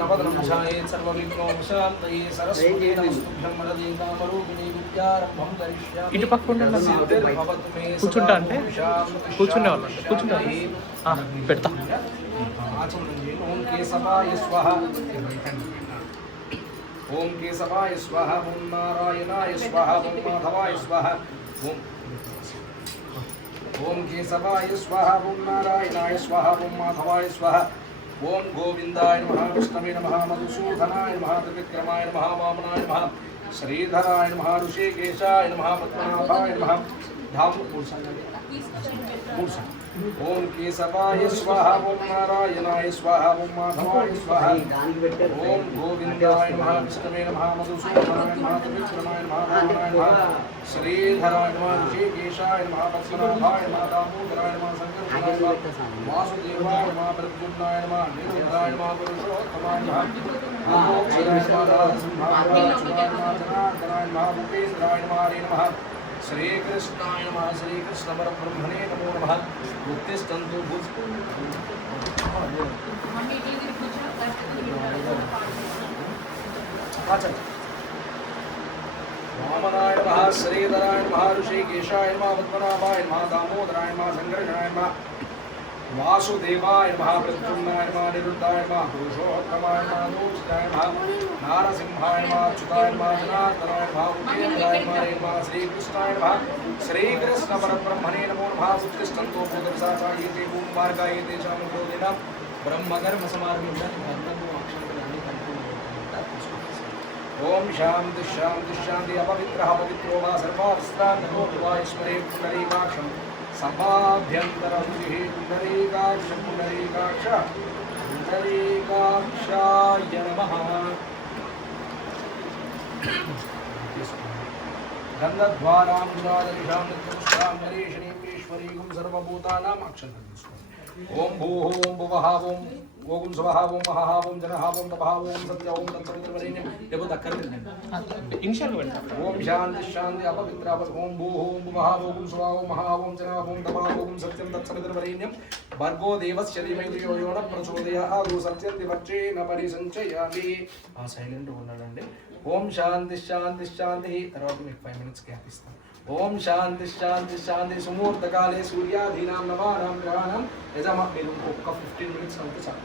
नवदनमुषाये सर्वविघ्नोपशान्तये सरस्वती नमस्तुभ्यं वरदे कामरूपिणी विद्यारम्भं करिष्यामि ఇటు పక్క ఉండండి सिद्धिर्भवतु मे కూర్చుంటా అంటే కూర్చునే వాళ్ళు కూర్చుంటా పెడతా ओम केशवाय स्वाहा ओम केशवाय स्वाहा ओम नारायणाय स्वाहा ओम माधवाय स्वाहा ओम केशवाय स्वाहा ओम नारायणाय स्वाहा ओम माधवाय स्वाहा ओम गोविंदाय नमः विष्णवे नमः मधुसूदनाय नमः त्रिविक्रमाय नमः वामनाय नमः श्रीधराय नमः ऋषिकेशाय नमः पद्मनाभाय नमः धाम ओम केशवाय स्वाहा ओम नारायणाय स्वाहा ओम माधवाय स्वाहा ओम गोविंदाय नमः विष्णवे नमः मधुसूदनाय नमः त्रिविक्रमाय नमः वामनाय नमः श्रीधराय नमः ऋषिकेशाय नमः पद्मनाभाय नमः दामोदराय नमः शंकराय नमः वासुदेवाय नमः प्रद्युम्नाय नमः निरुद्धाय नमः पुरुषोत्तमाय नमः नमोक्षराय नमः राजसिंहाय नमः भूपेन्द्राय नमः हरे नमः श्रीकृष्णाय नमः श्रीकृष्ण परब्रह्मणे नमो नमः उत्तिष्ठन्तु वामनाय नमः श्रीधराय नमः ऋषिकेशाय नमः पद्मनाभाय नमः दामोदराय नमः शंकराय नमः वासुदेवाय नमः प्रद्युम्नाय नमः निरुद्धाय नमः पुरुषोत्तमाय नमः नमोक्षराय नमः नारसिंहाय नमः अच्युताय नमः जनार्दनाय नमः भूपेन्द्राय नमः श्रीकृष्णाय नमः श्रीकृष्ण परब्रह्मणे नमो नमः उत्तिष्ठन्तो भूतविशाचायेते भूमार्गायेते चामुण्डोदिना ब्रह्मकर्म समारम्भं ओम शांति शांति शांति अपवित्रः पवित्रो वा सर्वावस्थान्तो वा ईश्वरे पुण्डरीकाक्षं सभाभ्यन्तरं हि पुण्डरीकाक्षं पुण्डरीकाक्षाय नमः गन्धद्वारां गुणादरिषां नित्यपुष्टां नरेशनीं ईश्वरीं सर्वभूतानाम् अक्षन्तम् ओम भूः ओम भुवः ओम ओम स्वः ओम महः ओम जनः ओम तपः ओम सत्य ओम तत्सवितुर्वरेण्यं लेकिन दक्कर ఇన్షియల్ ओम शांति शांति अपवित्र ओम भूः ओम भुवः ओम स्वः ओम महः ओम जनः ओम तपः ओम सत्यं तत्सवितुर्वरेण्यं भर्गो देवस्य धीमहि धियो यो नः प्रचोदयात् सत्यं दिवच्चेन परिसंचयामि ఆ సైలెంట్ ఉండండి ఓం శాంతి శాంతి శాంతి తర్వాత మీకు 5 మినిట్స్ గ్యాప్ ఇస్తాను ओम शांति शांति शांति सुमूर्त काले सूर्याधीनां नवानां ग्रहाणां यजमा మీరు ఒక్క 15 మినిట్స్ అంతే చాలు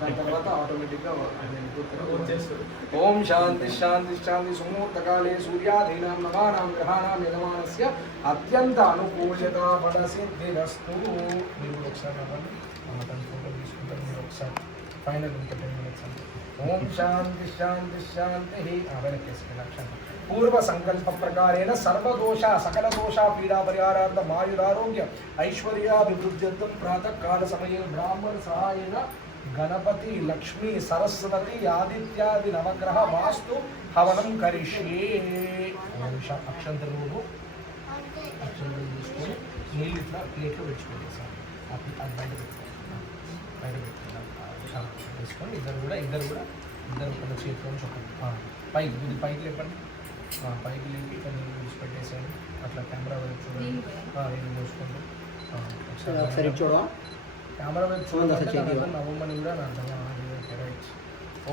దాని తర్వాత ఆటోమేటిక్ గా ఓం శాంతి శాంతి శాంతి సుమూర్త కాలే సూర్యాధీనాం నవానాం గ్రహాణాం యజమానస్య అత్యంత అనుకూలత ఫల సిద్ధిరస్తు మీరు ఒకసారి అవ్వండి దాని ఫోటో తీసుకుంటారు మీరు ఒకసారి ఫైనల్ ఇంకా 10 మినిట్స్ అంతే ఓం శాంతి శాంతి శాంతి వెనకేసుకు లక్షణం पूर्व संकल्प प्रकारेण सर्वदोष सकल दोष पीड़ा परिहारार्थ आयुरारोग्य ऐश्वर्याभिवृद्ध्यर्थं प्रातः काल समये ब्राह्मण सहायेन गणपति लक्ष्मी सरस्वती आदित्यादि नवग्रह वास्तु हवनं करिष्ये अक्षंतरू నీళ్ళు ఇట్లా ప్లేట్లో పెట్టుకోండి అది బయట వేసుకొని ఇద్దరు కూడా ఒక చేతిలో చెప్పండి పైకి ఇది పైకి లేపండి పైకి లేపి కొన్ని విడిచిపెట్టేసాను అట్లా కెమెరా వైపు చూడండి ఇది మూసుకోండి ఒకసారి చూడ కెమెరా వైపు చూడండి నవ్వమని కూడా నా అర్థం రైట్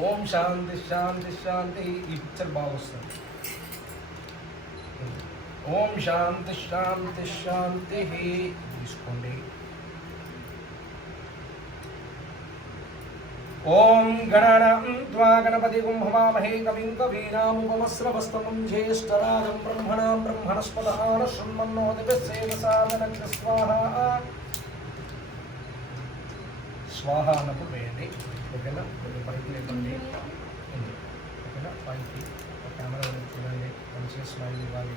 ఓం శాంతి శాంతి శాంతి ఈ పిక్చర్ బాగా వస్తుంది ఓం శాంతి శాంతి శాంతి తీసుకోండి ओम गणानां त्वा गणपतिगुं हवामहे कविं कवीनामुपमस्रवस्तमं ज्येष्ठराजं ब्रह्मणां ब्रह्मणस्पदान शृण्वन्नोदिभिस्सेवसादनस्य स्वाहा स्वाहा అన్నప్పుడు వేయండి ఓకేనా కొంచెం పైకి లేకండి ఓకేనా పైకి కెమెరా చూడండి మంచిగా స్మైల్ ఇవ్వాలి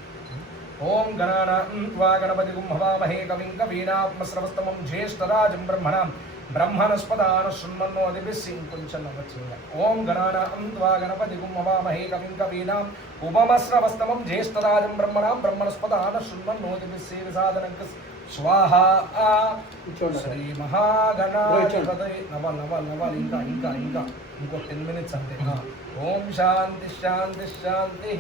ఓం గణానాం त्वा गणपतिगुं हवामहे कविं कवीनामुपमस्रवस्तमं ज्येष्ठराजं ब्रह्मणां ब्रह्मणस्पदान शृण्वन्नोदिभिः కొంచెం నవ్వచ్చుగా ఓం గణానాం त्वा गणपतिगुं हवामहे कविं कवीनाम् उपमस्रवस्तमं ज्येष्ठराजं ब्रह्मणां ब्रह्मणस्पदान शृण्वन्नोदिभिः सेवसादनं स्वाहा శ్రీ మహాగణాధిపతయే నవాల్ ఇంకా ఇంకో 10 మినిట్స్ అంతే ఓం శాంతి శాంతి శాంతి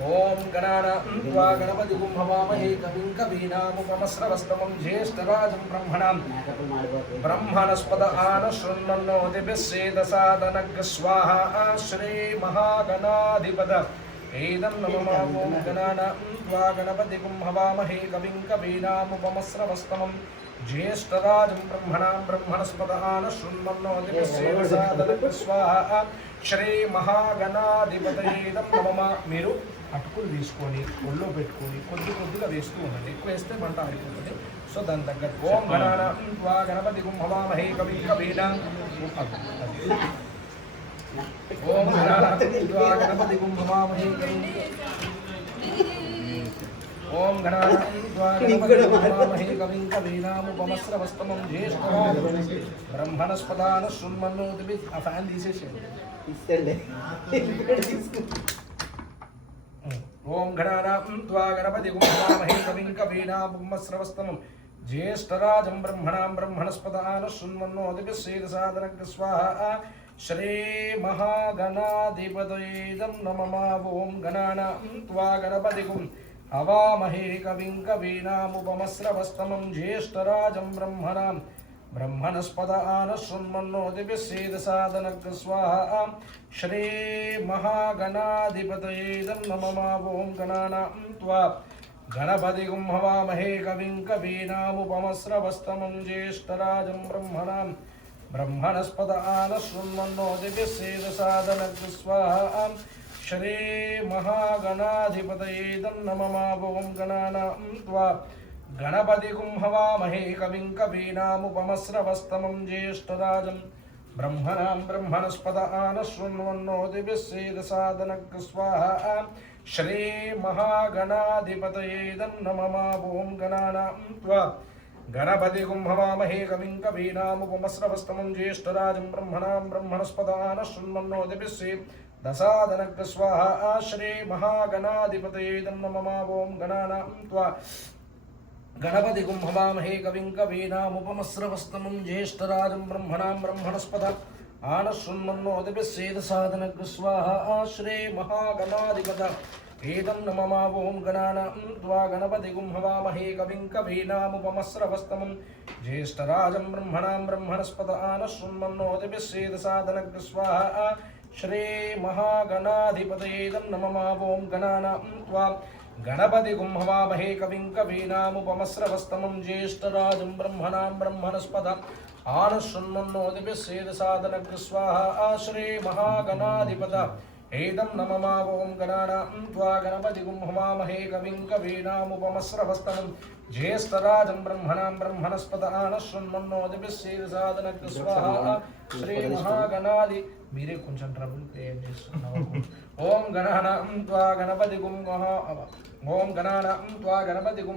ఓం గణానాన్వా గణపతిగుం హవామహే కవిం కవీనాముపమస్రవస్తమం జ్యేష్ఠరాజం బ్రహ్మణస్పద ఆనశృణ్వన్నోతిభిస్సేదసాదనగ్ స్వాహా శ్రీమహాగణాధిపత ఏదం నమః. ఓం గణానాన్వా గణపతిగుం హవామహే కవిం కవీనాముపమస్రవస్తమం జ్యేష్ఠరాజం బ్రహ్మణస్పద ఆనశృణ్వన్నోతిభిస్సేదసాదనగ్ స్వాహా శ్రీమహాగణాధిపతయేదం నమః. మీరు అటుకులు తీసుకొని ఒళ్ళో పెట్టుకొని కొద్దిగా వేస్తూ ఉండండి. ఎక్కువ వేస్తే మంట ఆరిపోతుంది. సో దాని తగ్గట్టు ఓం గణానాన్వా గణపతిగుం హవామహే కవిం ఓం గణానాన్వా గణపతిగుం హవామహే ఓం గణానాన్వా గణపతిగుం హవామహే కవిం కవీనాముపమస్రవస్తమం జ్యేష్ఠరాజం బ్రహ్మణస్పదాన శృణ్వన్నోతిభిః. ఆ ఫ్యాన్ తీసేసేయండి. ఓం గణానాన్వా గణపతిగుం హవామహే కవిం కవీనాముపమస్రవస్తమం జ్యేష్ఠరాజం బ్రహ్మణస్పదాన శృణ్వన్నోతిభిస్సేదసాదనగ్ స్వాహా శ్రీమహాగణాధిపతయేదం నమః. ఓం గణానాన్వా గణపతిగుం హవామహే కవిం కవీనాముపమస్రవస్తమం జ్యేష్ఠరాజం బ్రహ్మణస్పద ఆనశృణ్వన్నోతిభిస్సేదసాదనగ్ స్వాహా శ్రీమహాగణాధిపతయేదం నమః. ఓం గణానాన్వా గణపతిగుం హవామహే కవిం కవీనాముపమస్రవస్తమం జ్యేష్ఠరాజం బ్రహ్మణస్పద ఆనశృణ్వన్నోతిభిస్సేదసాదనగ్ స్వాహా శ్రీమహాగణాధిపతయేదం నమః. ఓం గణానాన్వా గణపతిగుం హవామహే కవిం కవీనాముపమస్రవస్తమం జ్యేష్ఠరాజం బ్రహ్మణస్పద ఆనశృణ్వన్నోతిభిస్సేదసాదనగ్ స్వాహా శ్రీమహాగణాధిపతయేదం నమః. ఓం గణానాన్వా గణపతిగుం హవామహే కవిం కవీనాముపమస్రవస్తమం జ్యేష్ఠరాజం బ్రహ్మణస్పద ఆనశృణ్వన్నోతిభిస్సేదసాదనగ్ స్వాహా శ్రీమహాగణాధిపతయేదం నమః. ఓం గణానాన్వా గణపతిగుం హవామహే కవిం కవీనాముపమస్రవస్తమం జ్యేష్ఠరాజం బ్రహ్మణస్పద ఆనశృణ్వన్నోతిభిస్సేదసాదనగ్ స్వాహా శ్రీమహాగణాధిపత ఏదం నమః. ఓం గణానాన్వా గణపతిగుం హవామహే కవిం కవీనాముపమస్రవస్తమం జ్యేష్ఠరాజం బ్రహ్మణస్పద ఆనశృణ్వన్నోతిభిస్సేదసాదనగ్ స్వాహా శ్రీమహాగణాధిపతయేదం నమః. ఓం గణానాన్వా గణపతిగుం హవామహే కవిం కవీనాముపమస్రవస్తమం జ్యేష్ఠరాజం బ్రహ్మణస్పద ఆనశృణ్వన్నోతిభిస్సేదసాదనగ్ స్వాహా శ్రీమహాగణాధిపత ఏదం నమః. ఓం గణానాన్వా గణపతిగుం హవామహే కవిం కవీనాముపమస్రవస్తమం జ్యేష్ఠరాజం బ్రహ్మణస్పద ఆనశృణ్వన్నోతిభిస్సేదసాదనగ్ స్వాహా శ్రీమహాగణాధి. మీరే కొంచెం ట్రబుల్ క్రియేట్ చేస్తున్నారు. ఓం గణానాన్వా గణపతిగుం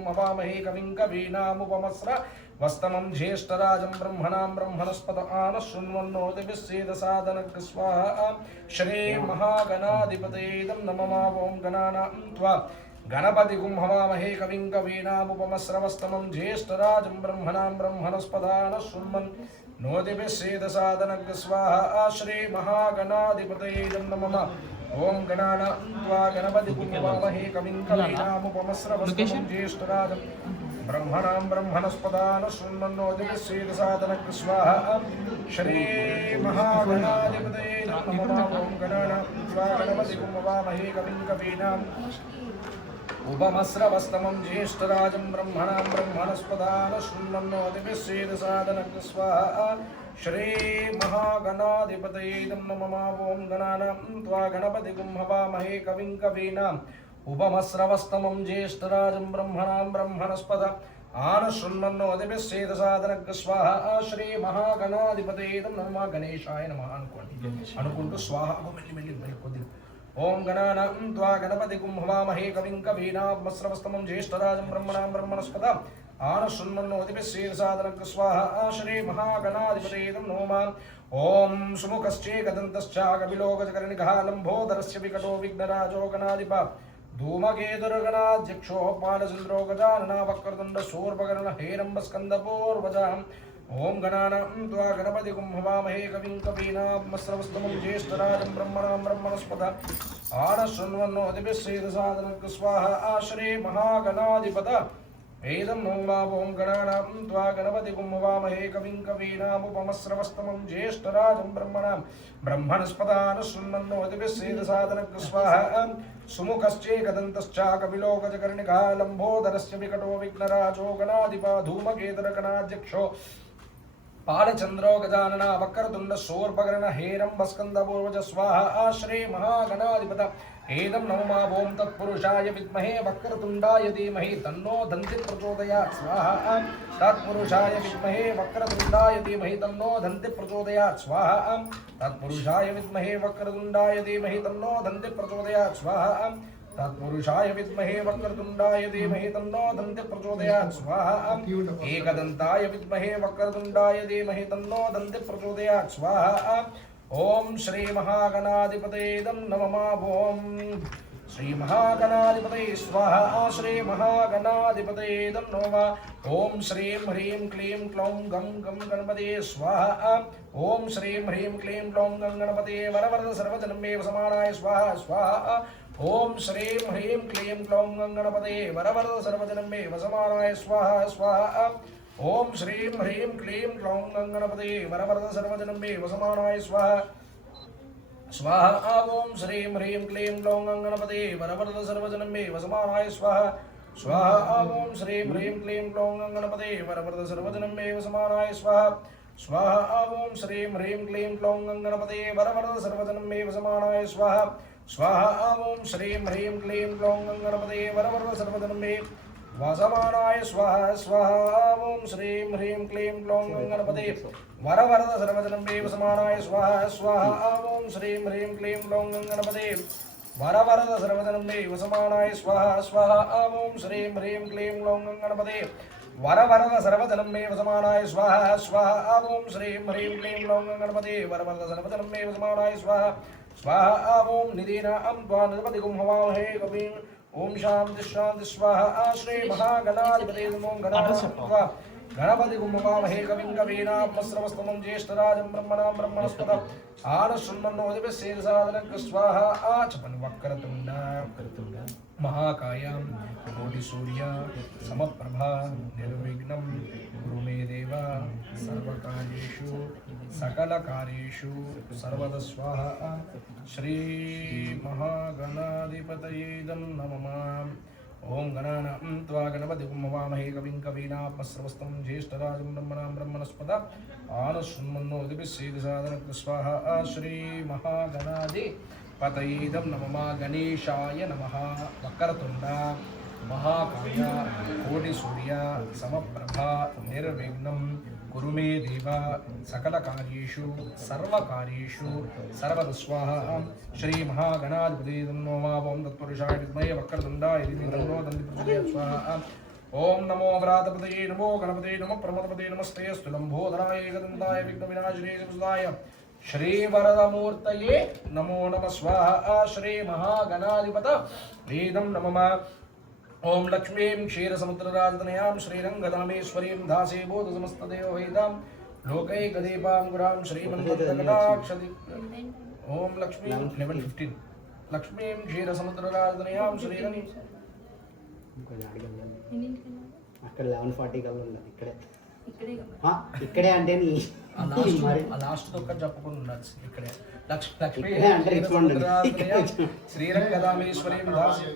హవామహే కవిం కవీనాముపమస్రవస్తమం జ్యేష్ఠరాజం బ్రహ్మణస్పద ఆనశృణ్వన్నోతిభిస్సేదసాదనగ్ స్వాహా శ్రీమహాగణాధిపతయేదం నమః. ఓం గణానాన్వా గణపతిగుం హవామహే కవిం కవీనాముపమస్రవస్తమం జ్యేష్ఠరాజం బ్రహ్మణస్పద ఆనశృణ్వన్నోతిభిస్సేదసాదనగ్ స్వాహా శ్రీమహాగణాధిపతయేదం నమః. ఓం గణానాన్వా గణపతిగుం హవామహే కవిం కవీనాముపమస్రవస్తమం జ్యేష్ఠరాజం బ్రహ్మణస్పద ఆనశృణ్వన్నోతిభిస్సేదసాదనగ్ స్వాహా శ్రీమహాగణాధిపతయేదం నమః. ఓం గణానాన్వా గణపతిగుం హవామహే కవిం కవీనాముపమస్రవస్తమం జ్యేష్ఠరాజం బ్రహ్మణస్పద ఆనశృణ్వన్నోతిభిస్సేదసాదనగ్ స్వాహా శ్రీమహాగణాధిపతయేదం నమః. ఓం గణానాన్వా గణపతిగుం హవామహే కవిం కవీనాముపమస్రవస్తమం జ్యేష్ఠరాజం బ్రహ్మణస్పద ఆనశృణ్వన్నోతిభిస్సేదసాదనగ్ స్వాహా శ్రీమహాగణాధిపతయేదం నమః. గణేశాయ నమః అనుకుంటూ స్వాహకు మెల్లి కొద్దిగా. ఓం గణానాన్వా గణపతిగుం హవామహే కవిం కవీనాముపమస్రవస్తమం జ్యేష్ఠరాజం బ్రహ్మణస్పద ఆనశృణ్వన్నోతిభిస్సేదసాదనగ్ స్వాహా శ్రీమహాగణాధిపతయేదం నమః. ఓం సుముఖశ్చేకదంతశ్చాకపిలో గజకర్ణికః లంబోదరస్య వికటో విఘ్నరాజో గణాధిప ధూమకేతుర్గణాధ్యక్షో పాలచంద్రో గజానన వక్రతుండ శూర్పకర్ణ హేరంబ స్కందపూర్వజ. ఓం గణానాన్వా గణపతిగుం హవామహే కవిం కవీనాముపమస్రవస్తమం జ్యేష్ఠరాజం బ్రహ్మణస్పద आनशृण्वन्नोदिभिस्सेदसादनक स्वाहा आश्रे महागणाधिपत एदं नोमावों गणानां त्वा गणपतिगुं वामहे कविं कवीनामुपमस्रवस्तमं ज्येष्ठराजं ब्रह्मणस्पदानशृण्वन्नोदिभिस्सेदसादनक स्वाहा सुमुखश्चेकदन्तश्चाकविलोकजकर्णिका लम्बोदरस्य विकटो विघ्नराजो गणाधिपा धूमकेतुरगणाध्यक्षो पालचंद्रो गजानना वक्रतुंड शूर्पकर्ण हेरंबस्कंदपूर्वज स्वाहा आश्रे महागणाधिपत एदं नमः ओं तत्पुरुषाय विद्महे वक्रतुंडाय धीमहि तन्नो दन्ति प्रचोदयात् स्वाहा तत्पुरुषाय विद्महे वक्रतुंडाय धीमहि तन्नो दन्ति प्रचोदयात् स्वाहा तत्पुरुषाय विद्महे वक्रतुंडाय धीमहि तन्नो दन्ति प्रचोदयात् स्वाहा तत्पुरुषाय विद्महे वक्रतुंडाय धीमहि तन्नो दन्ति प्रचोदयात् स्वाहा एकदन्ताय विद्महे वक्रतुंडाय धीमहि तन्नो दन्ति प्रचोदयात् स्वाहा ओम श्री महागणाधिपतये नमः ओम श्री महागणाधिपतये स्वाहा श्री महागणाधिपतये नमः ओम श्रीं ह्रीं क्लीं क्लौं गं गं गणपतये स्वाहा ओम श्रीं ह्रीं क्लीं क्लौं गं गणपतये वरवरद सर्वजनमेव समानाय स्वाहा स्वाहा ओम श्रीं ह्रीं क्लीं क्लौं गं गणपतये वरवरद सर्वजनमेव समानाय स्वाहा स्वाहा ओम श्रीं ह्रीं क्लीं क्लौं गं गणपतये वरवरद सर्वजनमेव समानाय स्वाहा स्वाहा ओम श्रीं ह्रीं क्लीं क्लौं गं गणपतये वरवरद सर्वजनमेव समानाय स्वाहा स्वाहा ओम श्रीं ह्रीं क्लीं क्लौं गं गणपतये वरवरद सर्वजनमेव समानाय स्वाहा स्वाहा ओम श्रीं ह्रीं क्लीं क्लौं गं गणपतये वरवरद सर्वजनमेव समानाय स्वाहा स्वाहा ओम श्रीं ह्रीं क्लीं क्लौं गं गणपतये वरवरद सर्वजनमेव वसमानाय स्वाहा स्वाहा ओम श्रीं ह्रीं क्लीं क्लौं गं गणपतये वरवरद सर्वजनमेव समानाय स्वाहा स्वाहा ओम श्रीं ह्रीं क्लीं क्लौं गं गणपतये वरवरद सर्वजनमेव समानाय स्वाहा स्वाहा ओम श्रीं ह्रीं क्लीं क्लौं गं गणपतये वरवरद सर्वजनमेव समानाय स्वाहा स्वाहा ओम श्रीं ह्रीं क्लीं क्लौं गं गणपतये वरवरद सर्वजनमेव समानाय स्वाहा स्वाहा ओम निधीनां त्वा नृपतिगुं हवामहे कविं ओम शांति शांति स्वाहा श्री महागणाधिपतये नमो गणाधिपत्वा गणपतिगुं हवामहे कविं कवीनामुपमस्रवस्तमं ज्येष्ठराजं ब्रह्मणां ब्रह्मणस्पद आनशृण्वन्नोदिभिस्सेदसादनक स्वाहा आचमन वक्रतुंड महाकायं कोटिसूर्य समप्रभा निर्विघ्नं कुरु मे देव सर्वकार्येषु सकलकार्येषु सर्वदा स्वाहा श्री महागणाधिपतये नमः ओम गणानां त्वा गणपतिगुं हवामहे कविं कवीनामुपमस्रवस्तमं ज्येष्ठराजं ब्रह्मणां ब्रह्मणस्पद आनशृण्वन्नोदिभिस्सेदसादनक स्वाहा श्री महागणाधिपतये नमः गणेशाय नमः वक्रतुंड महाकाय कोटिसूर्य समप्रभा निर्विघ्नं कुरु मे देव सकलकार्येषु सर्वकार्येषु सर्वदा स्वाहा श्री महागणाधिपतये नमः ओम तत्पुरुषाय विद्महे वक्रतुंडाय धीमहि तन्नो दन्ति प्रचोदयात् स्वाहा ओम नमो व्रातपतये नमो गणपतये नमो प्रमदपतये नमस्ते अस्तु लंबोदराय एकदन्ताय विघ्नविनाशिने सुदाय श्री वरदमूर्तये नमो नमः स्वाहा श्री महागणाधिपतये नमः ओम लक्ष्मीं क्षीरसमुद्रराजतनयां श्रीरङ्गधामेश्वरीं दासे बोधसमस्तदेववैतां लोकैकदीपां गुरां श्रीमन्मन्दकटाक्षदि ओम लक्ष्मीं 11:15 लक्ष्मीं क्षीरसमुद्रराजतनयां श्रीरङ्ग అక్కడ 11:40 కల్లా ఉంది ఇక్కడే అంటే నీ లాస్ట్ ఒక్కటి చెప్పుకుని ఉండొచ్చు ఇక్కడే లక్ష్మీ శ్రీరంగదామేశ్వరీం దాసి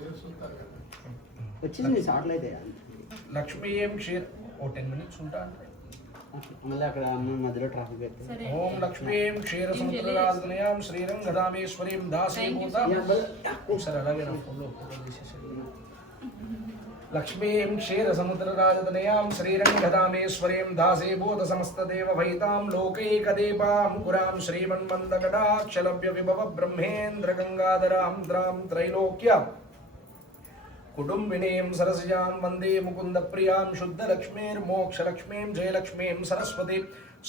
వచ్చింది షార్ట్లు అయితే లక్ష్మీ ఏం క్షీర్ ఓ 10 minutes ఉంటా అంటే మళ్ళీ అక్కడ మధ్యలో ట్రాఫిక్ అయితే ఓం లక్ష్మీం క్షీరసముద్రరాజతనయాం శ్రీరంగదామేశ్వరీం దాసీభూత ఒకసారి అలాగే నా ఫోన్లో తీసేసాడు లక్ష్మీం క్షీరసముద్రరాజతనయాం శ్రీరంగదామేశ్వరీం దాసీభూత సమస్తదేవవైతాం లోకైకదీపాం పురాం శ్రీమన్మందకటాక్షలభ్య విభవ బ్రహ్మేంద్ర గంగాధరాం ద్రాం త్రైలోక్య कुटुंबिनीं सरसिजां वंदे मुकुंद प्रियां शुद्ध लक्ष्मीर्मोक्षलक्ष्मीं जयलक्ष्मीं सरस्वती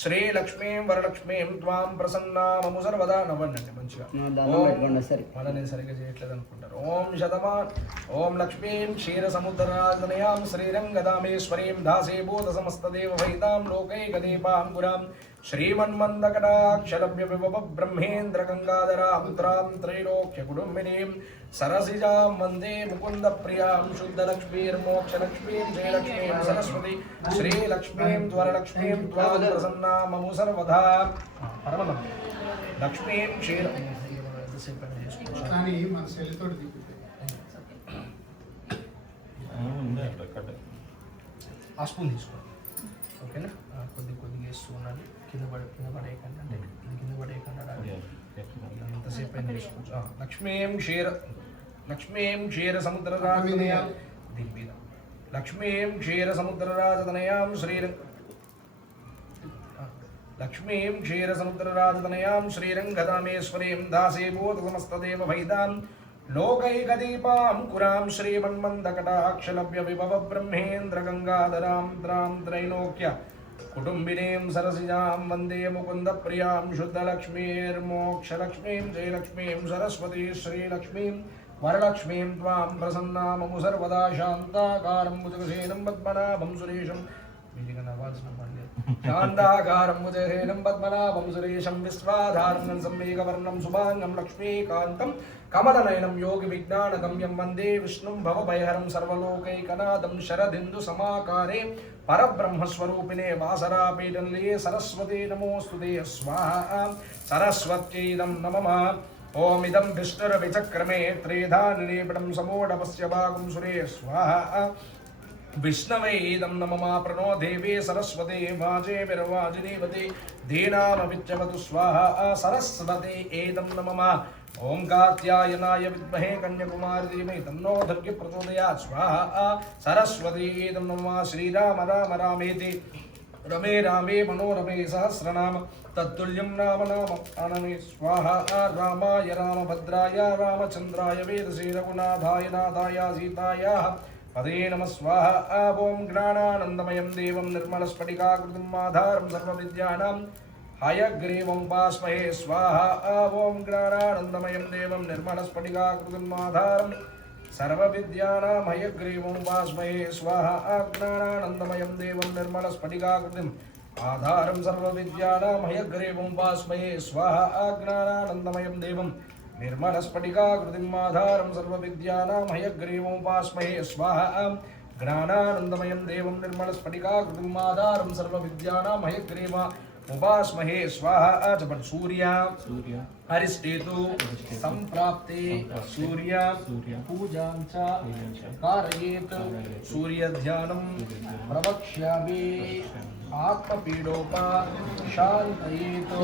श्रीलक्ष्मीं वरलक्ष्मीं त्वां प्रसन्नामము सर्वदा నవ్వండి మంచిగా మళ్ళీ నేను సరిగ్గా చేయట్లేదు అనుకుంటారు ఓం శతమాన్ ఓం లక్ష్మీం క్షీరసముద్రరాజతనయాం శ్రీరంగదామేశ్వరీం దాసీభూత సమస్తదేవవైతాం లోకైకదీపాం పురాం श्रीमन्मन्दकटाक्षलभ्य विभव ब्रह्मेन्द्र गंगाधरां त्रैलोक्य कुटुम्बिनीं सरसिजां वन्दे मुकुन्द प्रियां शुद्धलक्ष्मीर्मोक्षलक्ष्मीं जयलक्ष्मीं सरस्वती श्रीलक्ष्मीं वरलक्ष्मीं त्वां प्रसन्ना ममु सर्वदा परमं लक्ष्मीं क्षीर కానీ మన సెల్లితోటి తిప్పితే ఆ స్పూన్ తీసుకోండి ఓకేనా కొద్దిగా వేస్తూ ఉండాలి కింద పడేయకండి అంటే కింద పడేయకండి ఎంతసేపు అయినా తీసుకోవచ్చు లక్ష్మీం క్షీర సముద్రరాజతనయాం దీని మీద లక్ష్మీం క్షీర సముద్రరాజతనయాం లక్ష్మీం క్షీర సముద్రరాజతనయాం శ్రీరంగదామేశ్వరీం దాసేభూత సమస్తదేవ భైదాం లోకైకదీపాం కురాం శ్రీమన్మందకటాక్షలభ్య విభవ బ్రహ్మేంద్ర గంగాధరాం త్రైలోక్య కుటుంబినీం సరసిజాం వందే ముకుంద ప్రియాం శుద్ధలక్ష్మీర్మోక్షలక్ష్మీం జయలక్ష్మీం సరస్వతీ శ్రీలక్ష్మీం వరలక్ష్మీం త్వాం ప్రసన్నా మము సర్వదా శాంతాకారం భుజగసేనం పద్మనాభం సురేశం శాంతాకారం భుజగసేనం పద్మనాభం సురేశం విశ్వాధారణం సంవేగవర్ణం శుభాంగం లక్ష్మీకాంతం కమలనయనం యోగి విజ్ఞానగమ్యం వందే విష్ణుం భవభయహరం సర్వలోకైకనాథం శరదిందు సమాకారే పరబ్రహ్మస్వరూపిణే వాసరాపీఠంలే సరస్వతే నమోస్తుతే స్వాహా సరస్వత్యైదం నమః ఓం ఇదం విష్ణురవిచక్రమే త్రేధా నిలేపడం సమోఢపస్య భాగం సురే స్వాహా విష్ణవే ఇదం నమః ప్రణో దేవే సరస్వతే వాజే విరవాజినీవతే ధీనామవిచ్చవతు స్వాహా సరస్వతే ఏదం నమః ఓం కాత్యాయనాయ విద్మహే కన్యాకుమారి ధీమహి తన్నో దుర్గి ప్రచోదయాత్ స్వాహా సరస్వతి ఏదం నమః శ్రీరామ రామ రామేతి రమే రామే మనోరమే సహస్రనామ తత్తుల్యం నామ నామే స్వాహా రామాయ రామభద్రాయ రామచంద్రాయ వేదసే రఘునాథాయ నాథాయ సీతాయ పదే నమ స్వాహా ఓం జ్ఞానానందమయం దేవం నిర్మలస్ఫటికాకృతిం ఆధారం సర్వవిద్యానాం హయగ్రీవం ఉపాస్మహే స్వాహా ఓం జ్ఞానానందమయం దేవం నిర్మలస్ఫటికాకృతిం ఆధారం సర్వవిద్యానాం హయగ్రీవం ఉపాస్మహే స్వాహా జ్ఞానానందమయం దేవం నిర్మలస్ఫటికాకృతిం ఆధారం సర్వవిద్యానాం హయగ్రీవం ఉపాస్మహే స్వాహా జ్ఞానానందమయం దేవం నిర్మలస్ఫటికాకృతిం ఆధారం సర్వవిద్యానాం హయగ్రీవం ఉపాస్మహే స్వాహా జ్ఞానానందమయం దేవం నిర్మలస్ఫటికాకృతిం ఆధారం సర్వవిద్యానాం హయగ్రీవ ఉపాస్మహే స్వాహా జపన్ సూర్య హరిష్టేతు సంప్రాప్తే సూర్య పూజాం చ కారయేత్ సూర్య ధ్యానం ప్రవక్ష్యామి ఆత్మపీడోపశాంతయేత్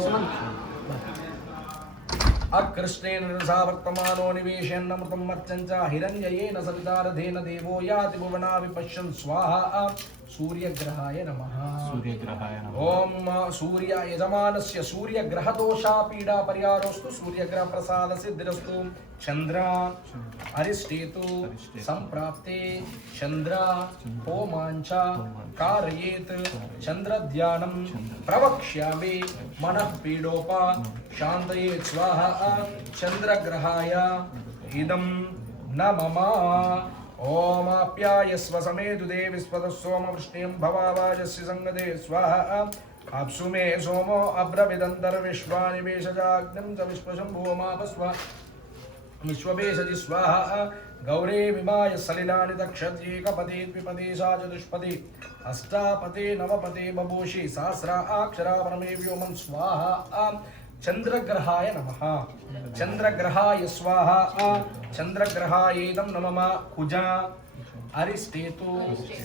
అకృష్ణేన రసా వర్తమానో నివేశయన్నమృతం మర్చం చ హిరణ్యయేన సవితారథేన దేవో యాతి భువనా విపశ్యన్ స్వాహా సూర్యగ్రహాయ నమః ఓం సూర్య యజమానస్య సూర్యగ్రహదోషా పీడా పరిహారోస్తు సూర్యగ్రహ ప్రసాద సిద్ధిరస్తు చంద్ర అరిష్టేతు సంప్రాప్తే చంద్ర హోమాంచ కారయేత్ చంద్రధ్యానం ప్రవక్ష్యామి మనః పీడోప శాంతయేత్ స్వాహా చంద్రగ్రహాయ ఇదం న మమ ఓమాప్యాయస్వ సమేతు దేవి స్వదస్సోమ వృష్ణిం భవావాజస్య సంగదే స్వాహా అప్సు మే సోమో అబ్రవిదంతర్విశ్వాని వేషజాగ్నిం చ విశ్వశంభువమాపస్వ విశ్వవేశజి స్వాహా గౌరీ విమాయ సలిలాని దక్షత్యేకపదే ద్విపదే సా చతుష్పదే అష్టాపదే నవపదే బభూషి సహస్రాక్షరా పరమే వ్యోమం స్వాహా చంద్రగ్రహాయ నమః చంద్రగ్రహాయ స్వాహా చంద్రగ్రహాయేదం నమః కుజ అరిష్టేతు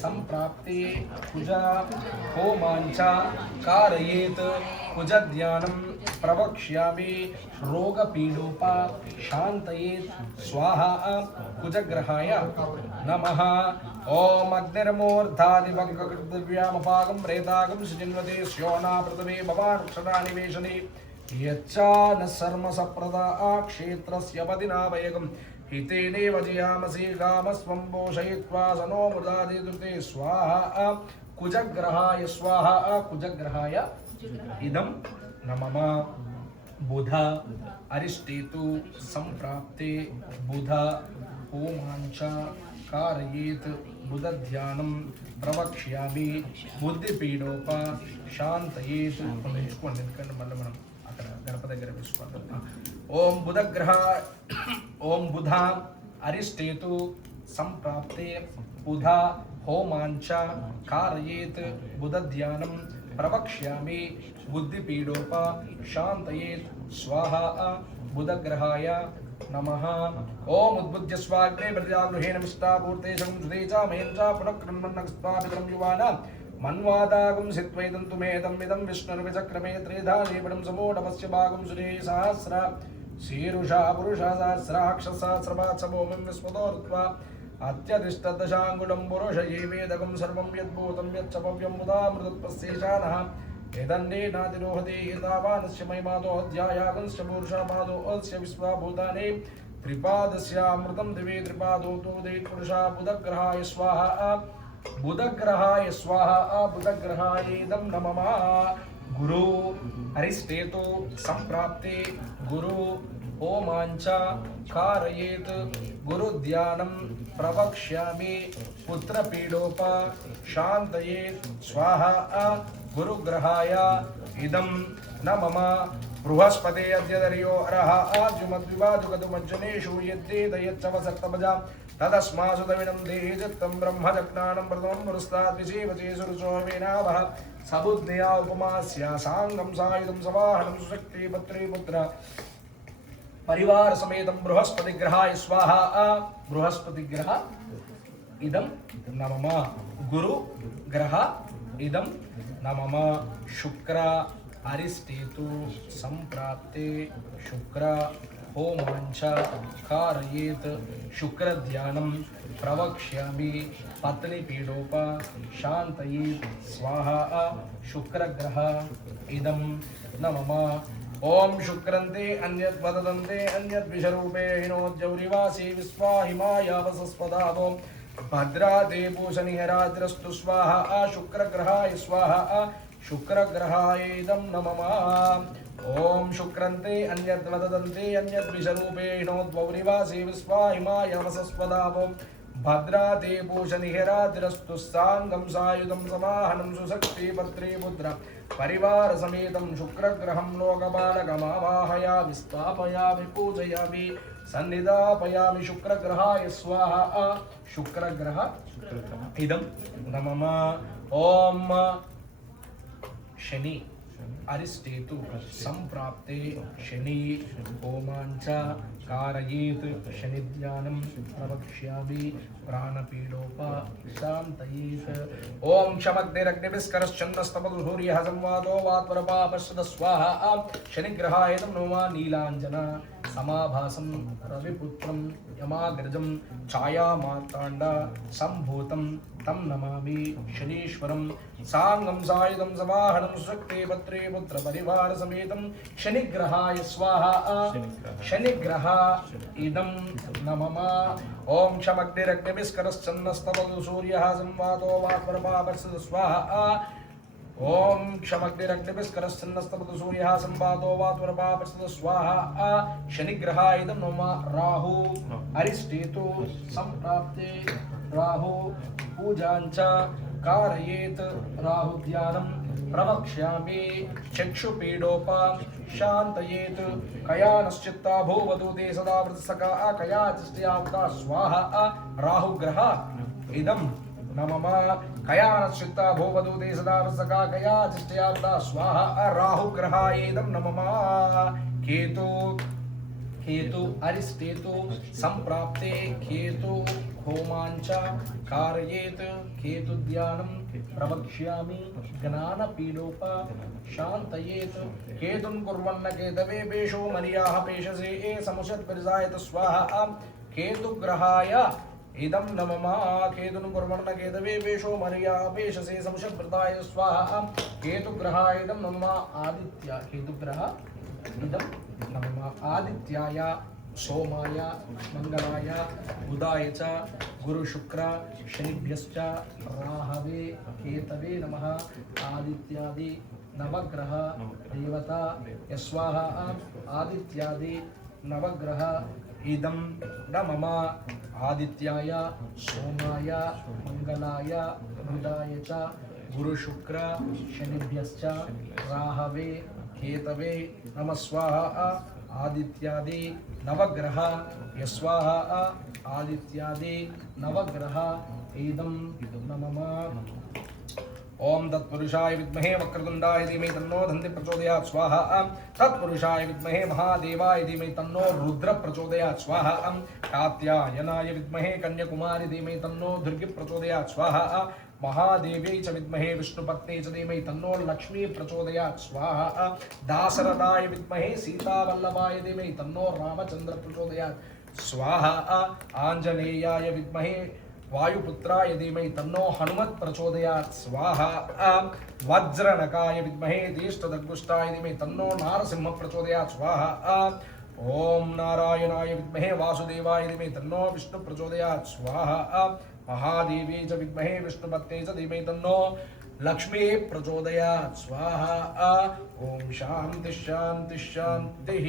సంప్రాప్తే కుజ హోమాంచ కారయేత్ కుజధ్యానం ప్రవక్ష్యామి రోగపీడోప శాంతయేత్ స్వాహా కుజగ్రహాయ నమః ఓం అగ్నిర్మూర్ధాదివ్యామపాగం ప్రేతాగం సుజిన్వతే స్యోనా పృథివీ భవానుక్షరానివేశనే యచ్చాన శర్మ సప్రదా క్షేత్రస్య పదినావయగం హితేనేవ జియామసి కామస్వం పోషయిత్వా సనో మృదాదిదుతే స్వాహా కుజగ్రహాయ స్వాహా కుజగ్రహాయ ఇదం నమః బుధ అరిష్టేతు సంప్రాప్తే బుధ హోమాంచ कारयेत् बुधध्यानं प्रवक्ष्यामि बुद्धिपीडोप शान्तयेतु ఉంచుకోండి ఎందుకంటే మళ్ళీ మనం అక్కడ గణపతి దగ్గర వేసుకోవాలి ఓం బుధగ్రహ ఓం బుధ అరిష్టేతు సంప్రాప్తే బుధ హోమాంచ कारयेत् बुधध्यानं प्रवक्ष्यामि बुद्धिपीडोप शान्तयेत् स्वाहा बुधग्रहाय नमः ओम उद्बुद्ध्य स्वाग्ने प्रजागृहेण मिष्टापूर्ते संसुते च मयं च पुनःक्रन्मन्नस्त्वापितरं युवाना मन्वादागं सित्वैदं तुमेदं इदं विष्णुर्विचक्रमे त्रेधा लेपडं समोढमस्य भागं सुरे सहस्र शीरुषा पुरुषा सहस्राक्षसहस्रपात्सभौमं विस्मतो ऋत्वा अत्यधिष्ठदशाङ्गुलं पुरुष ये वेदकं सर्वं यद्भूतं यच्च भव्यं मुदामृतत्वस्येषानः एतन्नेनातिरोहते एतावानस्य महिमादोऽध्यायागंश्च पुरुषापादोऽस्य विश्वाभूतानि त्रिपादस्यामृतं दिवे त्रिपादो तु पुरुषा बुधग्रहाय स्वाहा बुधग्रहाय स्वाहा बुधग्रहायेदं नमः गुरु अरिष्टेतु संप्राप्ते गुरु होमांच कारयेत् गुरुध्यानं प्रवक्ष्यामि पुत्रपीडोप शान्तयेत् स्वाहा गुरुग्रहाय इदं न मम बृहस्पते अद्यदर्यो अरः आद्युमद्विवादुगतुमज्जनेषु यद्देदयच्चवसक्तमजा तदस्मासु दविनं देहिजत्तं ब्रह्मजज्ञानं प्रथमं पुरस्ताद्विषेवचे सुरसोमेनावः सबुद्धया उपमास्या साङ्गं सायुधं सवाहनं सुशक्ति पत्रे पुत्र परिवार समेतं बृहस्पति ग्रहाय स्वाहा बृहस्पति ग्रह इदं नमः गुरु ग्रह इदं नमः शुक्र अरिष्टेतु संप्राप्ते शुक्र होमांच कारयेत् शुक्रध्यानं प्रवक्ष्यामि पत्नीपीडोप शान्तयेत् स्वाहा शुक्रग्रह इदं नमः ओम शुक्रन्ते अन्यत् वदन्ते अन्यत् विषरूपे हिनोज्जौरिवासी विश्वाहिमायावसस्पदावो भद्रादे भूषणिहराद्रस्तु स्वाहा शुक्रग्रहाय स्वाहा शुक्रग्रहाय इदं नमः ओम शुक्रन्ते अन्यत् वदन्ते अन्यत् विषरूपे हिनोद्वौरिवासी विश्वाहिमायावसस्पदावो भद्रादे भूषणिहराद्रस्तु साङ्गं सायुधं समाहनं सुशक्ति पत्रे पुत्र परिवार समेतं शुक्रग्रहं लोकपालकमावाहयामि स्थापयामि पूजयामि सन्निधापयामि शुक्रग्रहाय स्वाहा शुक्रग्रह इदं नमः ओम शनि अरिष्टेतु संप्राप्ते शनि होमांच कारयेत् शनिध्यानं प्रवक्ष्यामि प्राणपीडोप शान्तयेत् ओम क्षमग्निरग्निभिस्करश्चन्द्रस्तपतु सूर्यः संवादो वात्वरपापश्चद स्वाहा शनिग्रहाय नमः नीलाञ्जन समाभासं रविपुत्रं यमाग्रजं छायामार्ताण्ड सम्भूतं तं नमामि शनीश्वरं साङ्गं सायुधं समाहनं सुशक्ते पत्रे पुत्र परिवार समेतं शनिग्रहाय स्वाहा शनिग्रह इदं नमः ओम क्षमग्निरग्निभिस्करश्चन्द्रस्तपतु सूर्यः संवादो वात्वरपापश्चद स्वाहा ओम क्षमग्निरग्निभिस्करश्चन्द्रस्तपतु सूर्यः संवादो वात्वरपापश्चद स्वाहा शनिग्रहाय इदं नमः राहु अरिष्टेतु संप्राप्ते राहु पूजाञ्च कारयेत् राहुध्यानं प्रवक्ष्यामि चक्षुपीडोप शान्तयेत् कयानश्चित्ता भूवतु ते सदा वृत्सका कयाचिष्टयावता स्वाहा राहुग्रह इदं नमः कयानश्चित्ता भूवतु ते सदा वृत्सका कयाचिष्टयावता स्वाहा राहुग्रहाय इदं नमः केतु केतु अरिष्टेतु संप्राप्ते केतु होमांच कारयेत् केतुध्यानं प्रवक्ष्यामि ज्ञानपीडोप शान्तयेत् केतुं कुर्वन्न केतवे पेशो मर्याः पेशसे ए समुषद्विर्जायत स्वाहा केतुग्रहाय इदं नमः केतुं कुर्वन्न केतवे पेशो मर्याः पेशसे समुषद्वृताय स्वाहा केतुग्रहाय इदं नमः आदित्य केतुग्रह इदं नमः आदित्याय सोमाय मंगलाय बुधाय च गुरु शुक्र शनिभ्यश्च राहवे केतवे नमः आदित्यादि नवग्रह देवता यस्वाहा आदित्यादि नवग्रह इदं न मम आदित्याय सोमाय मंगलाय बुधाय च गुरुशुक्र शनिभ्यश्च राहवे केतवे नमः स्वाहा आदित्यादि नवग्रह यस्वाहा आदित्यादि नवग्रह इदं न मम ओम तत्पुरुषाय विद्महे वक्रतुंडाय धीमहि तन्नो दन्ति प्रचोदयात् स्वाहा तत्पुरुषाय विद्महे महादेवाय धीमहि तन्नो रुद्र प्रचोदयात् स्वाहा कात्यायनाय विद्महे कन्याकुमारी धीमहि तन्नो दुर्गे प्रचोदयात् स्वाहा महादेव्यै च विद्महे विष्णुपत्न्यै च धीमहि तन्नो लक्ष्मी प्रचोदयात् स्वाहा दाशरथाय विद्महे सीतावल्लभाय धीमहि तन्नो रामचंद्र प्रचोदयात् स्वाहा आंजनेयाय विद्महे वायुपुत्राय धीमहि तन्नो हनुमत् प्रचोदयात् स्वाहा वज्रनकाय विद्महे धीष्टदग्गुष्टाय धीमहि तन्नो नारसिंह प्रचोदयात् स्वाहा ओम नारायणाय विद्महे वासुदेवाय धीमहि तन्नो विष्णु प्रचोदयात् स्वाहा महादेवी च विद्महे विष्णुपत्न्यै च धीमहि तन्नो लक्ष्मी प्रचोदयात् स्वाहा ओम शांति शांति शांतिः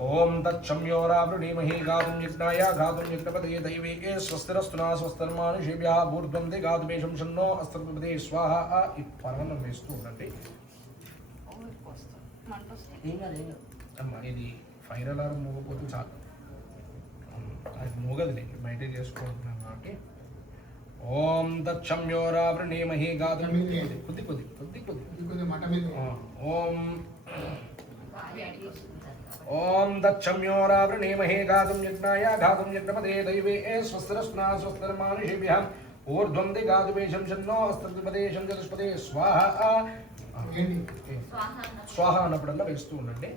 ओम तत्संयोरावृणीमहि गातुं यज्ञाय गातुं यज्ञपदये दैवे स्वस्तिरस्तुना स्वस्तिर्मानुषेभ्यः ऊर्ध्वं ते गातुमेषं शन्नो अस्त्रपदये स्वाहा ఇప్పరమన్నం వేస్తూ ఉండండి అమ్మా ఇది ఫైర్ అలారం మోగపోతే చాలు అది మోగదులే బయట చేసుకుంటున్నాం కాబట్టి ఓం తత్సంయోరావృణీమహి గాతుం కొద్ది కొద్ది కొద్ది కొద్ది ఓం ओम दक्षम्योरावृणीमहे गातुं यज्ञाय गातुं यज्ञपदे दैवे स्वस्तिरस्ना स्वस्तिर्मानुषेभ्यः ऊर्ध्वं दे गातुमेषं शन्नो अस्त्रपदेशं चतुष्पदे स्वाहा स्वाहा అన్నప్పుడల్లా వేస్తూ ఉండండి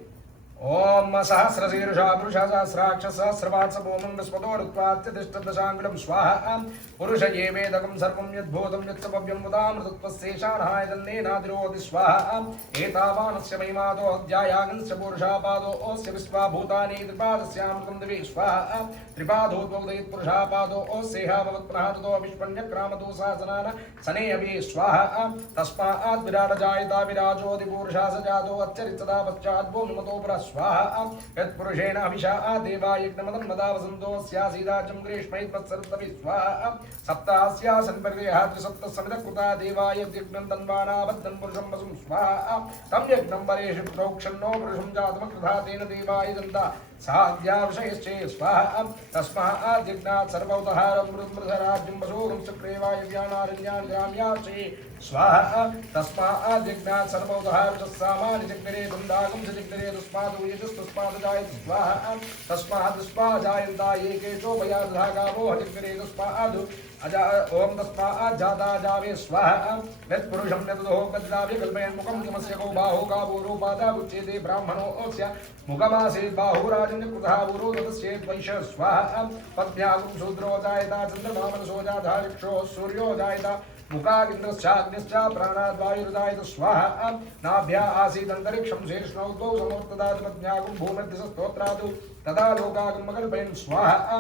ओम सहस्रशीर्षा पुरुष सहस्राक्ष सहस्रवात्सवोमं विस्पतोरुत्वात्यतिष्ठदशाङ्गुलं स्वाहा पुरुष ये वेदकं सर्वं यद्भूतं यत्सभव्यं मुदामृतत्वस्येषानहाय तन्नेनादिरोधि स्वाहा एतावानस्य महिमातो अध्यायागंस्य पुरुषापादो ओस्य विश्वाभूतानि त्रिपादस्यामृतं दिवि स्वाहा त्रिपादोद्वोदयत् पुरुषापादो ओस्येहा भवत्पुनः ततो विष्पण्यक्रामतो सहस्रान सनेयवि स्वाहा तस्मात् विराटजायता विराजोऽधिपुरुषा स जातो अच्छरित्सदा पश्चाद्भो निमतो पुरः स्वाहा यत्पुरुषेण अभिषा देवा यज्ञमदं मदा वसन्तो स्यासीदाचं ग्रीष्मैत्वत्सर्वतपि स्वाहा सप्तास्या सन्पर्यः त्रिसप्तः समितः कृता देवा यज्ञं तन्वानाबद्धं पुरुषं वसुं स्वाहा तं यज्ञं परेषु प्रोक्षन्नो पुरुषं जातमकृधा तेन देवाय दन्ता साध्याविषयश्चे स्वाहा तस्मात् यज्ञात् सर्वौतहारं मृतराज्यं वसूरं चक्रेवाय व्यानारण्यान् ग्राम्याक्षे स्वाहा तस्मात् यज्ञात् सर्वौतहारसामानि चक्रे वृन्दागं च चक्रे तस्मात् यजस्तस्मात् जायते स्वाहा तस्मात् तस्मात् जायन्ता एकेशोभयादधा गावो चक्रे तस्मात् ओम तस्मात् जाता जावे स्वाहा यत्पुरुषं यततो गद्दाभि कल्पयन् मुखं किमस्य गो बाहो गावो रूपादा उच्यते ब्राह्मणो ओस्य मुखमासीत् बाहुराजन् कृतः पुरो तस्येत् वैश्य स्वाहा पद्भ्यागुं शूद्रो जायता चन्द्रमा मनसो जाता यक्षो सूर्यो जायता मुखागिन्द्रश्चाग्निश्च प्राणाद्वायुर्जायत स्वाहा नाभ्या आसीत् अन्तरिक्षं शीर्ष्णौ द्वौ समोत्तदात् पद्भ्यागुं भूमिर्दिशस्तोत्रादु तदा लोकागमकल्पयन् स्वाहा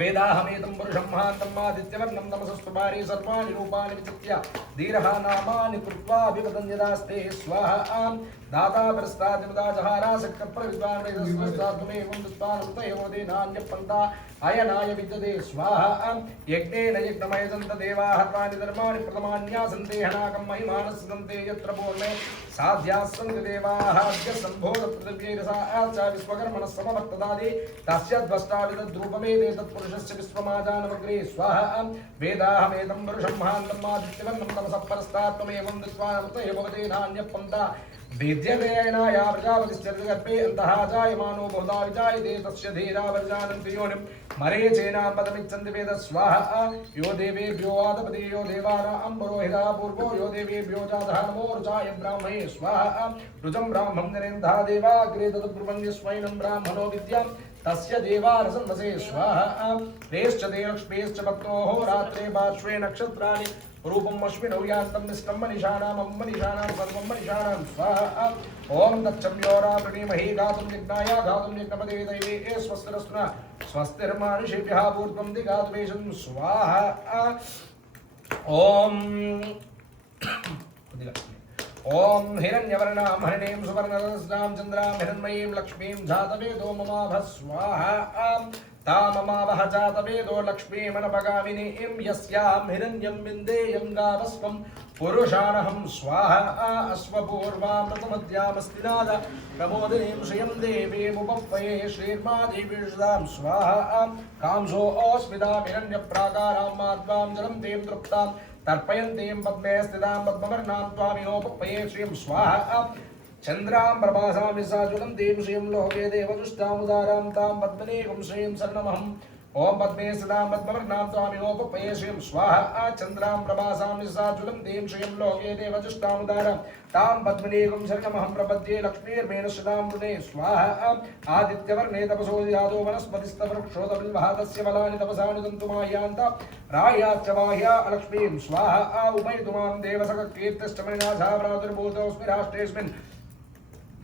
वेदाहमेतं पुरुषं महान्तम् आदित्यवर्णं तमसस्तुपारि सर्वाणि रूपाणि विचित्य धीरः नामानि कृत्वा अभिवदन् यदास्ते स्वाहा दाता परस्तादिमुदा जहारा सक्कप्रविद्वान् वेदस्वस्ताद्वमेवं दुत्वानमृतयोदेनान्यपन्था अयनाय विद्यते स्वाहा यज्ञेन यज्ञमयजन्त देवा हर्वाणि धर्माणि प्रथमान्यासन्ते हनाकं महिमानस्सन्ते यत्र पूर्णे साध्यास्सन्ति देवाः अद्य सम्भोधपृथिव्यैरसा च विश्वकर्मणः समवर्तदादि तस्य द्वष्टाविदद्रूपमेते तत्पुरुषस्य विश्वमाजानमग्रे स्वाहा वेदाहमेतं पुरुषं महान्तम् आदित्यवर्णं तमसः परस्तात्त्वमेवं दुत्वानमृतयो भवते नान्यपन्था वेद्यतेनाया प्रजापतिश्चर्यगर्भे अन्तः जायमानो बहुधा विजायते तस्य धीरावर्जानन्ति योनिं मरीचीनां पदमिच्छन्ति वेद स्वाहा यो देवेभ्यो आदपति यो देवानां पुरोहितः पूर्वो यो देवेभ्यो जातः नमो रुचाय ब्राह्मणे स्वाहा रुचं ब्राह्मं निरेन्धा देवा अग्रे तदब्रुवन्यस्वैनं ब्राह्मणो विद्यां तस्य देवारसं वसे स्वाहा तेश्च ते लक्ष्मीश्च भक्तोः रात्रे पार्श्वे नक्षत्राणि रूपं अश्विनौ यान्तं निष्ठं मनीषाणां मनीषाणां सर्वं मनीषाणां स्वाहा ओम तत्संयोरावृणीमहि गातुं यज्ञाय गातुं यज्ञपदे दैवे स्वस्तिरस्तुना स्वस्तिर्मानुषेभ्यः ऊर्ध्वं दि गातुमेषं स्वाहा ओम ओम हिरण्यवर्णां हरिणीं सुवर्णरजस्नां चन्द्रां हिरण्मयीं लक्ष्मीं जातवेदो ममाभः स्वाहा ताममावह जातवेदो लक्ष्मीमनपगामिनीं यस्यां हिरण्यं विन्देयं गावस्वं पुरुषाणहं स्वाहा अश्वपूर्वामृतमद्यामस्तिनाद प्रमोदिनीं श्रियं देवीमुपप्वये श्रीर्मा देवीषदां स्वाहा कांसो अस्मितां हिरण्यप्राकारां माध्वां जलं दें तृप्तां तर्पयन्तीं पद्मे स्थितां पद्मवर्णां त्वामिनोपप्वये श्रियं स्वाहा चन्द्रां प्रभासां विसाजुलं दें श्रियं लोके देवदुष्टामुदारां तां पद्मनीकं श्रियं शरणमहम् ओम पद्मे सदां पद्मवर्णां त्वामिनोपप्वये श्रियं स्वाहा चन्द्रां प्रभासां विसाजुलं दें श्रियं लोके देवदुष्टामुदारां तां पद्मनीकं शरणमहं प्रपद्ये लक्ष्मीर्मेण सदां वृणे स्वाहा आदित्यवर्णे तपसो यादो वनस्पतिस्तवृक्षोदबिल्वः तस्य फलानि तपसा निदन्तुमाह्यान्त रायाश्च बाह्या अलक्ष्मीं स्वाहा उपैतु मां देवसखकीर्तिश्चमनिनाथा भ्रातुर्भूतोऽस्मि राष्ट्रेऽस्मिन्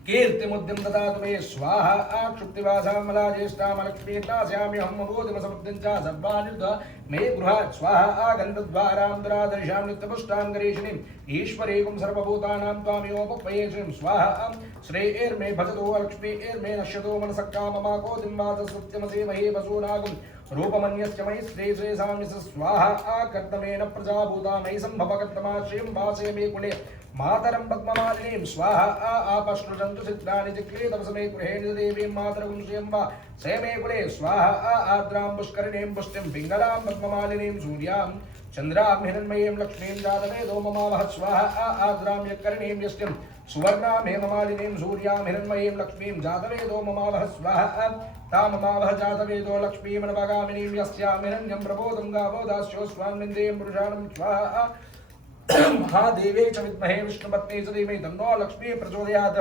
कीर्तिमुद्यं ददातु मे स्वाहा क्षुप्तिवासां मलाज्येष्ठामलक्ष्मीर्नास्याम्यहं ममोदिमसमुद्यं च सर्वानिर्ध मे गृहात् स्वाहा गन्धद्वारां दुरादर्शां नित्यपुष्टां गरीषिणीम् ईश्वरेकं सर्वभूतानां त्वामिनोपप्वये श्रीं स्वाहा श्रेयर्मे भजतो लक्ष्मीर्मे नश्यतो मनसक्का ममाकोदिं वाचसत्यमसे महे वसूनागुं रूपमन्यस्य मयि श्रेयसाम्य स्वाहा कर्तमेन प्रजाभूता मयि सम्भवकर्तमा श्रियं वासे मे कुले मातरं पद्ममालिनीं स्वाहा आपश्रुजन्तु चित्राणि जिक्ले तपसमे गृहे निजदेवीं मातरं श्रियं वा सेमे कुले स्वाहा आर्द्रां पुष्करिणीं पुष्टिं पिङ्गलां पद्ममालिनीं सूर्यां चन्द्रां हिरण्मयीं लक्ष्मीं जातवेदो ममावह स्वाहा आर्द्रां यत्करिणीं यष्टिं सुवर्णां हेममालिनीं सूर्यां हिरण्मयीं लक्ष्मीं जातवेदो ममावह स्वाहा ताममावह जातवेदो लक्ष्मीमनपगामिनीं यस्यां हिरण्यं प्रबोधं गावो दास्यो स्वान्निन्देयं पुरुषाणं स्वाहा महादेवे च विद्महे विष्णुपत्नी च धीमहि तन्नो लक्ष्मी प्रचोदयात्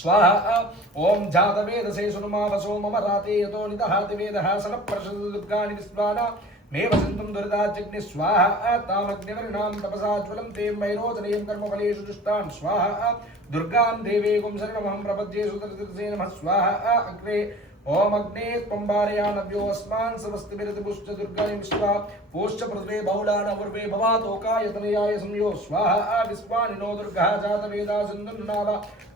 स्वाहा ओम जातवेदसे सुनुमावसो मम राते यतो निदहाति वेदः सनप्रशदुर्गानि विश्वाना मे वसन्तुं दुरिताचिग्नि स्वाहा तामग्निवर्णां तपसा ज्वलं तें वैरोचनीं कर्मफलेषु दुष्टान् स्वाहा दुर्गां देवीं शरणमहं प्रपद्ये सुतर्तिसे नमः स्वाहा अग्रे ओम अग्ने त्वम्बारयानव्यो अस्मान् समस्तिभिरतिपुश्च दुर्गाणि विश्वा पोश्च पृथ्वे बहुलानपूर्वे भवातोकायतनयाय संयो स्वाहा विश्वानिनो दुर्गः जातवेदा सिन्धुन्नाव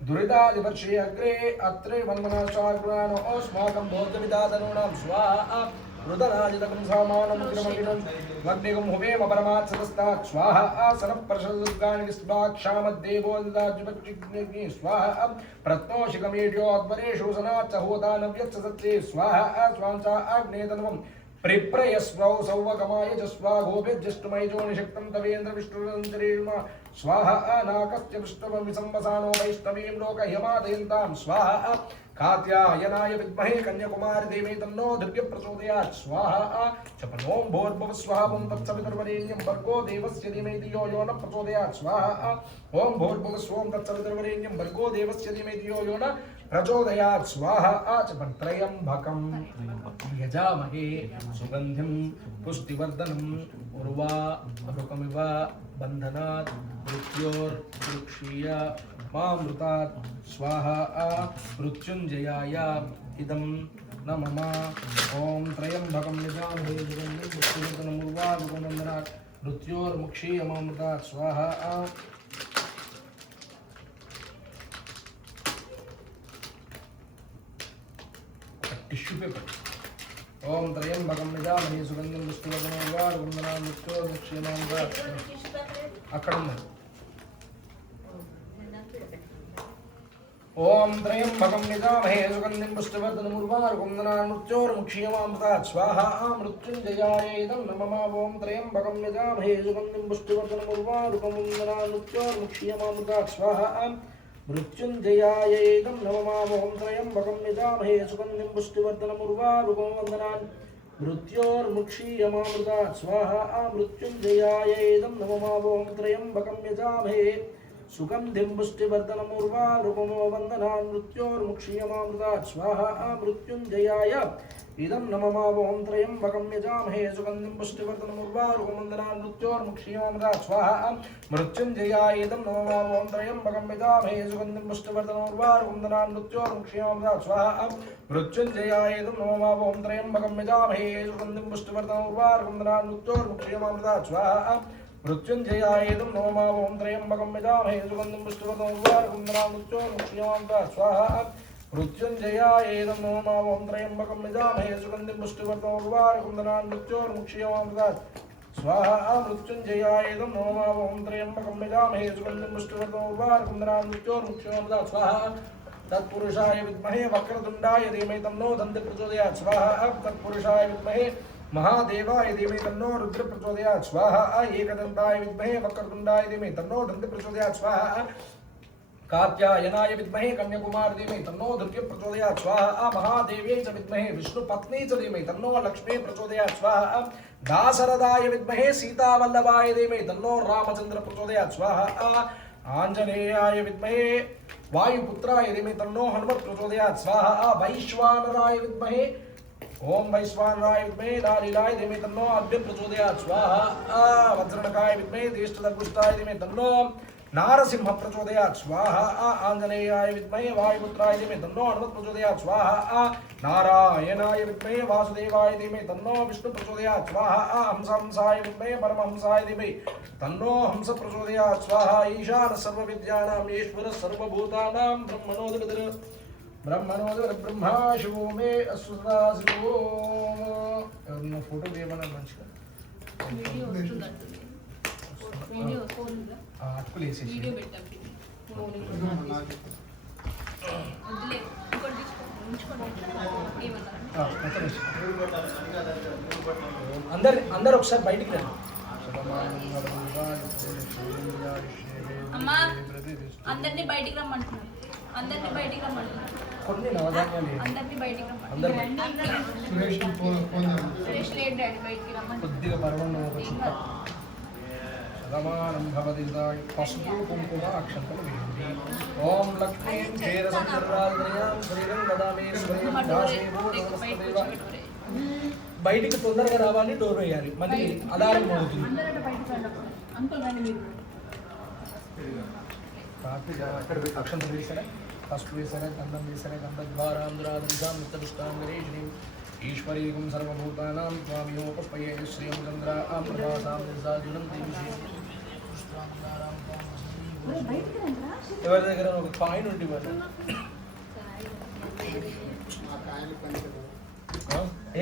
दुरितादिवर्षे अग्रे अत्रे वन्दनाशार्गुणानो अस्माकं बौद्धविदातनूनां स्वाहा रुदराजितकं सामानमुग्रमलिनं वग्निगं हुवेम परमात् सदस्तात् स्वाहा सनप्रशदुर्गाणि विश्वाक्षामद्देवोदिताज्युपचिग्नि स्वाहा प्रत्नोषिकमेढ्यो अध्वरेषु सनाच्च होता नव्यच्च सत्ये स्वाहा स्वांसा आग्नेतनवं प्रिप्रयस्वौ सौवगमाय च स्वाघोभिर्जिष्टुमयजो निषक्तं तवेन्द्र विष्णुरन्तरेण स्वाहा नाकस्य विष्णुवं विसंवसानो वैष्णवीं लोकह्यमादयन्तां स्वाहा कात्यायनाय विद्महे कन्याकुमारी देवी तन्नो दिव्य प्रचोदयात् स्वाहा चपलों भोर्भुव स्वाहा ओम तत्सवितुर्वरेण्यं भर्गो देवस्य धीमहि धियो यो न प्रचोदयात् स्वाहा ओम भोर्भुव स्वं तत्सवितुर्वरेण्यं भर्गो देवस्य धीमहि धियो यो न प्रचोदयात् स्वाहा त्र्यम्बकं यजामहे सुगन्धिं पुष्टिवर्धनम् उर्वारुकमिव बन्धनात् मृत्योर्वृक्षीय मामृतात् स्वाहा मृत्युंजयाय इदं न मम ओम त्र्यम्बकं यजामहे सुगन्धिं पुष्टिवर्धनम् उर्वारुकमिव बन्धनात् मृत्योर्मुक्षीय मामृतात् स्वाहा टिश्यू पेपर ओम त्र्यम्बकं यजामहे सुगन्धिं पुष्टिवर्धनम् उर्वारुकमिव बन्धनात् मृत्योर्मुक्षीय मामृतात् अక్కడ ओम त्र्यम्बकं यजामहे सुगन्धिं पुष्टिवर्धनम् उर्वारुकमिव बन्धनात् मृत्योर्मुक्षीय मामृतात् स्वाहा मृत्युंजयाय इदं न मम ओम त्र्यम्बकं यजामहे सुगन्धिं पुष्टिवर्धनम् उर्वारुकमिव बन्धनात् मृत्योर्मुक्षीय मामृतात् स्वाहा मृत्युंजयाय इदं न मम ओम त्र्यम्बकं यजामहे सुगन्धिं पुष्टिवर्धनम् उर्वारुकमिव बन्धनात् मृत्योर्मुक्षीय मामृतात् स्वाहा मृत्युंजयाय इदं न मम ओम त्र्यम्बकं यजामहे सुगन्धिं पुष्टिवर्धनम् उर्वारुकमिव बन्धनात् मृत्योर्मुक्षीय मामृतात् स्वाहा मृत्युंजयाय इदं न मम ओम त्र्यम्बकं यजामहे सुगन्धिं पुष्टिवर्धनम् उर्वारुकमिव बन्धनात् मृत्योर्मुक्षीय मामृतात् स्वाहा मृत्युंजयाय इदं न मम ओम त्र्यम्बकं यजामहे सुगन्धिं पुष्टिवर्धनम् उर्वारुकमिव बन्धनात् मृत्योर्मुक्षीय मामृतात् स्वाहा मृत्युंजयाय इदं न मम ओम त्र्यम्बकं यजामहे सुगन्धिं पुष्टिवर्धनम् उर्वारुकमिव बन्धनात् मृत्योर्मुक्षीय मामृतात् स्वाहा मृत्युंजयायेदं नमः ओं त्र्यंबकं यजामहे सुगन्धिं पुष्टिवर्धनं उर्वारुकं स्वाहा मृत्युंजयायेदं नमः ओं त्र्यंबकं यजामहे सुगन्धिं पुष्टिवर्धनं उर्वारुकं स्वाहा मृत्युंजयायेदं नमः ओं त्र्यंबकं यजामहे सुगन्धिं पुष्टिवर्धनं उर्वारुकं स्वाहा तत्पुरुषाय विद्महे वक्रतुंडाय धीमहि तन्नो दन्ति प्रचोदयात् स्वाहा तत्पुरुषाय विद्महे महादेवाय धीमहि तन्नो रुद्र प्रचोदयात् स्वाहा एकदन्ताय विद्महे वक्रतुंडाय धीमहि तन्नो दन्ति प्रचोदयात् स्वाहा कात्यायनाय विद्महे कन्याकुमार धीमहि तन्नो दुर्गे प्रचोदयात् स्वाहा महादेव्यै च विद्महे विष्णुपत्नी च धीमहि तन्नो लक्ष्मी प्रचोदयात् स्वाहा दाशरथाय विद्महे सीतावल्लभाय धीमहि तन्नो रामचंद्र प्रचोदयात् स्वाहा आंजनेयाय विद्महे वायुपुत्राय धीमहि तन्नो हनुमत् प्रचोदयात् स्वाहा वैश्वानराय विद्महे ओम वैश्वानराय विद्महे लालीलाय धीमहि तन्नो अग्नि प्रचोदयात् स्वाहा वज्रणकाय विद्महे ज्येष्ठदर्पुष्टाय धीमहि तन्नो नारसिंह प्रचोदयात् स्वाहा आंजनेयाय विद्महे वायुपुत्राय धीमहि तन्नो हनुमत् प्रचोदयात् स्वाहा नारायणाय विद्महे वासुदेवाय धीमहि तन्नो विष्णु प्रचोदयात् स्वाहा हंसाय विद्महे परमहंसाय धीमहि तन्नो हंस प्रचोदयात् स्वाहा ईशान सर्वविद्यानां ईश्वर सर्वभूतानां ब्रह्मणोऽधिपतिः ब्रह्मा शिवो मे अस्वदासितो ఎవరన్నా ఫోటో తీయమన్నా మంచిగా వీడియో వస్తుందంటే వీడియో ఫోన్ ఉందా అటుకులు వేసేసి వీడియో పెట్టాం వదిలే ఇంకోటి ఉంచుకోండి ఏమన్నా అందరు ఒకసారి బయటికి రండి అమ్మా అందరినీ బయటికి రమ్మంటున్నారు కొన్ని నవధాన్యాలు అందరినీ బయటికి అందరు రమ్మంటున్నారు సురేష్ లేట్ డాడీ బయటికి రమ్మంటున్నారు కొద్దిగా పర్వం ఒక చుక్క సమానం భవతి పసుపు కుంకుమ అక్షంతలు వేయండి ఓం లక్ష్మీం క్షీరసంచరాజయాం శ్రీరం వదామి శ్రీయం దాసేవో నమస్తదేవ బయటికి తొందరగా రావాలి డోర్ వేయాలి మళ్ళీ అలారం మోగుతుంది అక్షంతలు వేసారా పసుపు వేసారా గంధం వేసారా గంధద్వారాంధ్రాదిశాం నిత్యపుష్టాంగరేషిణీం ఈశ్వరీకం సర్వభూతానాం స్వామియోపపయే శ్రీయముచంద్ర ఆప్రభాసాం నిజాజునం దేవిషే ఎవరి దగ్గర ఒక కాయిన్ ఉండి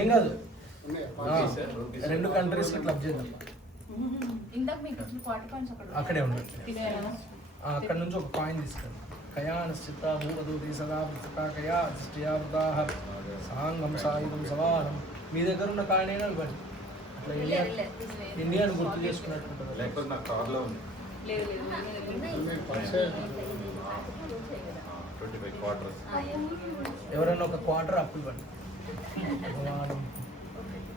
ఏం కాదు 2 కంట్రీస్ క్లబ్ చేద్దాం ఇందాక మీకు వచ్చిన క్వార్టర్ పాయింట్స్ అక్కడే ఉన్నాయి అక్కడ నుంచి ఒక కాయిన్ తీసుకెళ్ళి కయానశ్చిత్త భూమదూతి సదా వృత్తా కయా అధిష్ఠయావృతాః సాంగం సాయుధం సమానం మీ దగ్గర ఉన్న కాయిన్ అయినా ఇవ్వండి అట్లా ఇండియాను గుర్తు చేసుకున్నట్టు లేకపోతే నాకు కార్లో ఉంది లేదు 25 క్వార్టర్స్ ఎవరైనా ఒక క్వార్టర్ అప్పు ఇవ్వండి భగవానం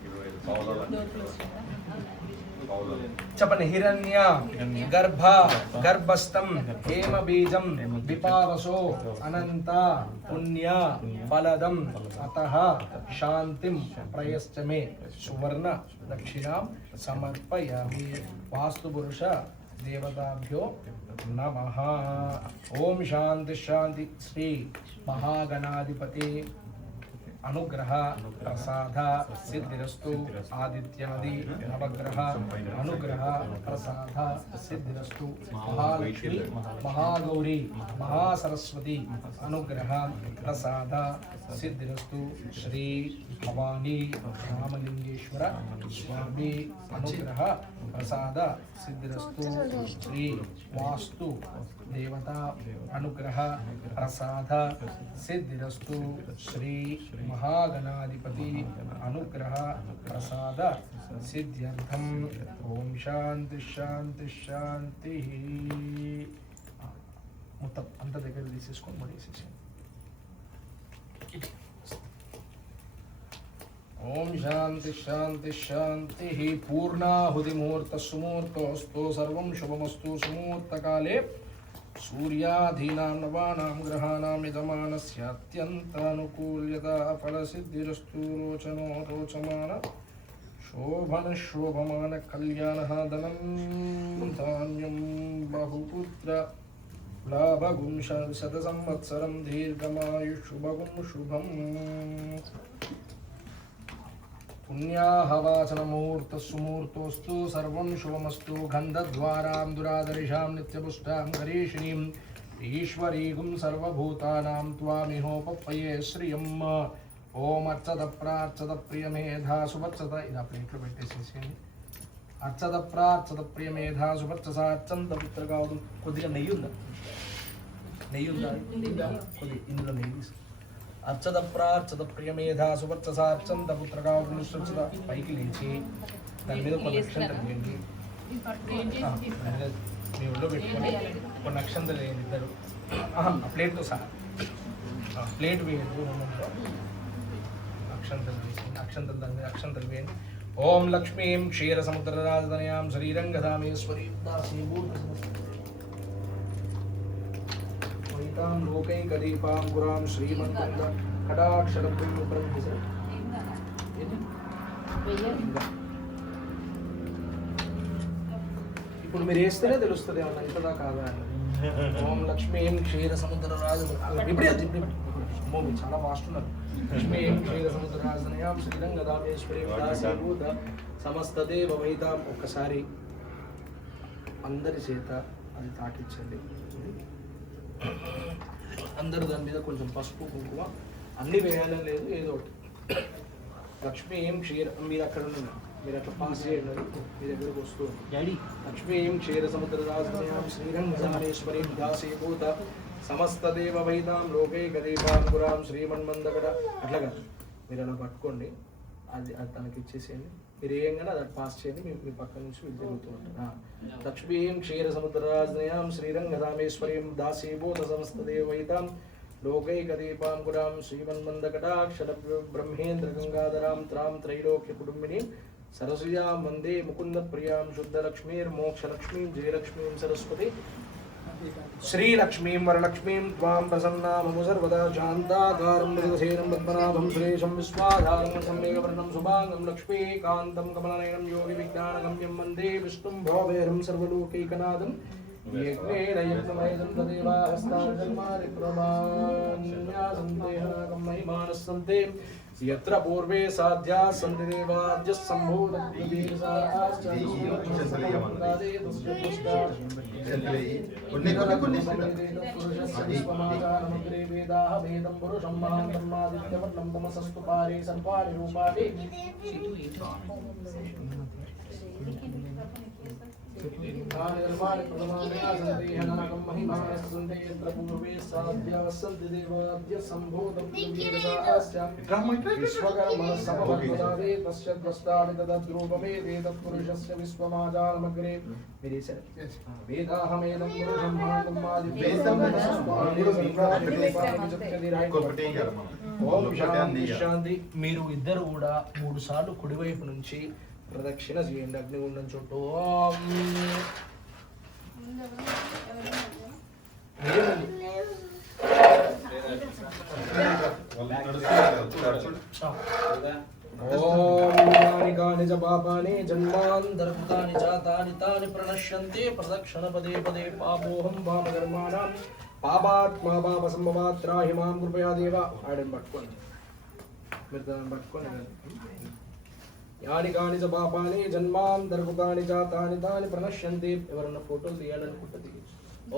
25 పావుల చెప్పండి హిరణ్య గర్భ గర్భస్థం హేమ బీజం విపావసో అనంత పుణ్య ఫలదం అతః శాంతిం ప్రయశ్చమే సువర్ణ దక్షిణాం సమర్పయామి వాస్తు పురుష దేవతాభ్యో నమః ఓం శాంతి శాంతి శ్రీ మహాగణాధిపతి अनुग्रह प्रसाद सिद्धिरस्तु आदित्यादि नवग्रह अनुग्रह प्रसाद सिद्धिरस्तु महालक्ष्मी महागौरी महासरस्वती अनुग्रह प्रसाद सिद्धिरस्तु श्री भवानी रामलिंगेश्वर स्वामी अनुग्रह प्रसाद सिद्धिरस्तु श्री वास्तु देवता अनुग्रह प्रसाद सिद्धिरस्तु श्री महागणाधिपति अनुग्रह प्रसाद सिद्ध्यर्थम ओम शांति शांति शांति మొత్తం అంత దగ్గర తీసేసుకొని పడేసేసి ఓం శాంతి శాంతి శాంతి పూర్ణాహుతి ముహూర్త సుముహూర్తోస్తు సర్వం శుభమస్తు సుముహూర్తకాలే सूर्याधीनां नवानां ग्रहाणां यजमानस्य अत्यन्तानुकूल्यता फलसिद्धिरस्तु रोचनो रोचमान शोभन शोभमान कल्याणः धनं धान्यं बहुपुत्र लाभगुं शतसंवत्सरं दीर्घमायुः शुभगुं शुभम् పుణ్యాహవాచనముహూర్త సుముహూర్తోస్తు సర్వం శుభమస్తు గంధద్వారాం దురాదర్శాం నిత్యపుష్టాం గరీషిణీం ఈశ్వరీగుం సర్వభూతానాం త్వామిహోపప్పయే శ్రియం. ఓం అర్చద ప్రార్చద ప్రియమేధా సువర్చత. ఇది ఆ ప్లేట్లో పెట్టేసేసేయండి. అర్చద ప్రార్చద ప్రియమేధా సువర్చస అర్చంత పుత్రగా. కొద్దిగా నెయ్యి ఉందా? నెయ్యి ఉందా? కొద్దిగా ఇందులో నెయ్యి తీసుకో. అర్చద ప్రార్చద ప్రియమేధా సువర్చస అర్చంత పుత్రగా పునశ్చత. పైకి లేచి దాని మీద కొన్ని అక్షంతలు వేయండి. మీ ఒళ్ళో పెట్టుకొని కొన్ని అక్షంతలు వేయండి ఇద్దరు. ప్లేట్తో సహా ప్లేట్ వేయండి. అక్షంతలు వేసేయండి. అక్షంతలు దాని మీద అక్షంతలు వేయండి. ఓం లక్ష్మీం క్షీర సముద్ర రాజధనయాం శ్రీరం గదామేశ్వరీ వైతాం లోకైకదీపాం పురాం శ్రీమంత కటాక్షరబ్రహ్మ. ఇప్పుడు మీరు వేస్తేనే తెలుస్తుంది ఏమన్నా ఇంతదా కాదా అని. ఓం లక్ష్మీం క్షీర సముద్ర రాజ ఇప్పుడే మీరు చాలా ఫాస్ట్ ఉన్నారు. లక్ష్మీం క్షీర సముద్ర రాజనయాం శ్రీరం గదామేశ్వరీ దాసీభూత సమస్త దేవ వైతాం. ఒక్కసారి అందరి చేత అది తాకించండి. అందరూ దాని మీద కొంచెం పసుపు కుంకుమ అన్నీ వేయాలని లేదు, ఏదో ఒకటి. లక్ష్మీం క్షీర మీరు అక్కడ ఉన్నారు, మీరు అట్లా పాస్ చేయండి. మీ దగ్గరకు వస్తుంది. లక్ష్మీం క్షీర సముద్ర రాజనయాం శ్రీరం గదామేశ్వరీ దాసీభూత సమస్త దేవ వైతాం లోకైకదీపాంకురాం శ్రీమన్మందకట. అట్లాగా మీరు అలా పట్టుకోండి. అది తనకి ఇచ్చేసేయండి. మీరు ఏంగానే అది పాస్ చేయండి. మీ పక్క నుంచి మీరు జరుగుతూ ఉంటారు. లక్ష్మీం క్షీర సముద్రరాజనయాం శ్రీరం గదామేశ్వరీం దాసీభూత సమస్త దేవ వైతాం లోకైకదీపాంకురాం శ్రీమన్మందకటాక్షర బ్రహ్మేంద్ర గంగాధరాం త్రాం త్రైలోక్య కుటుంబిని సరస్వయాం వందే ముకుంద ప్రియాం శుద్ధలక్ష్మీర్మోక్షలక్ష్మీం జయలక్ష్మీం సరస్వతి శ్రీలక్ష్మీం వరలక్ష్మీం త్వాం ప్రసన్నామము సర్వదా శాంతాకారం మృగసేనం పద్మనాభం సురేశం విశ్వాధారం సమ్యేకవర్ణం శుభాంగం లక్ష్మీకాంతం కమలనయనం యోగి విజ్ఞానగమ్యం వందే విష్ణుం భోవేరం సర్వలోకైకనాథం. యజ్ఞేన యజ్ఞమయజం తదేవా హస్తాజన్మాది ప్రమాణ్యాసందేహనాగం మహిమానస్సంతే యత్ర పూర్వే సాధ్యా సంతి దేవాద్య సంభూతం పురుషం మహాంతమాదిత్యవర్ణం తమసస్తు పారే సర్వాణి రూపాణి మీరు ఇద్దరు కూడా 3 సార్లు కుడివైపు నుంచి ప్రదక్షిణ చేయండి. అగ్నిగుండం చుట్టూ. ఓం పాపాని జన్మాంతర్భుతాని చాతాని తాని ప్రణశ్యంతే ప్రదక్షిణ పదే పదే పాపోహం పాపకర్మాణం పాపాత్మా పాప సంభవాత్రాహి మాం కృపయా దేవ. ఆడని పట్టుకోండి, మీరు దాన్ని పట్టుకోండి. యాని కాని చ పాపాని జన్మాంతర్భుతాని చాతాని తాని ప్రణశ్యంతే. ఎవరన్నా ఫోటోలు తీయాలనుకుంటుంది.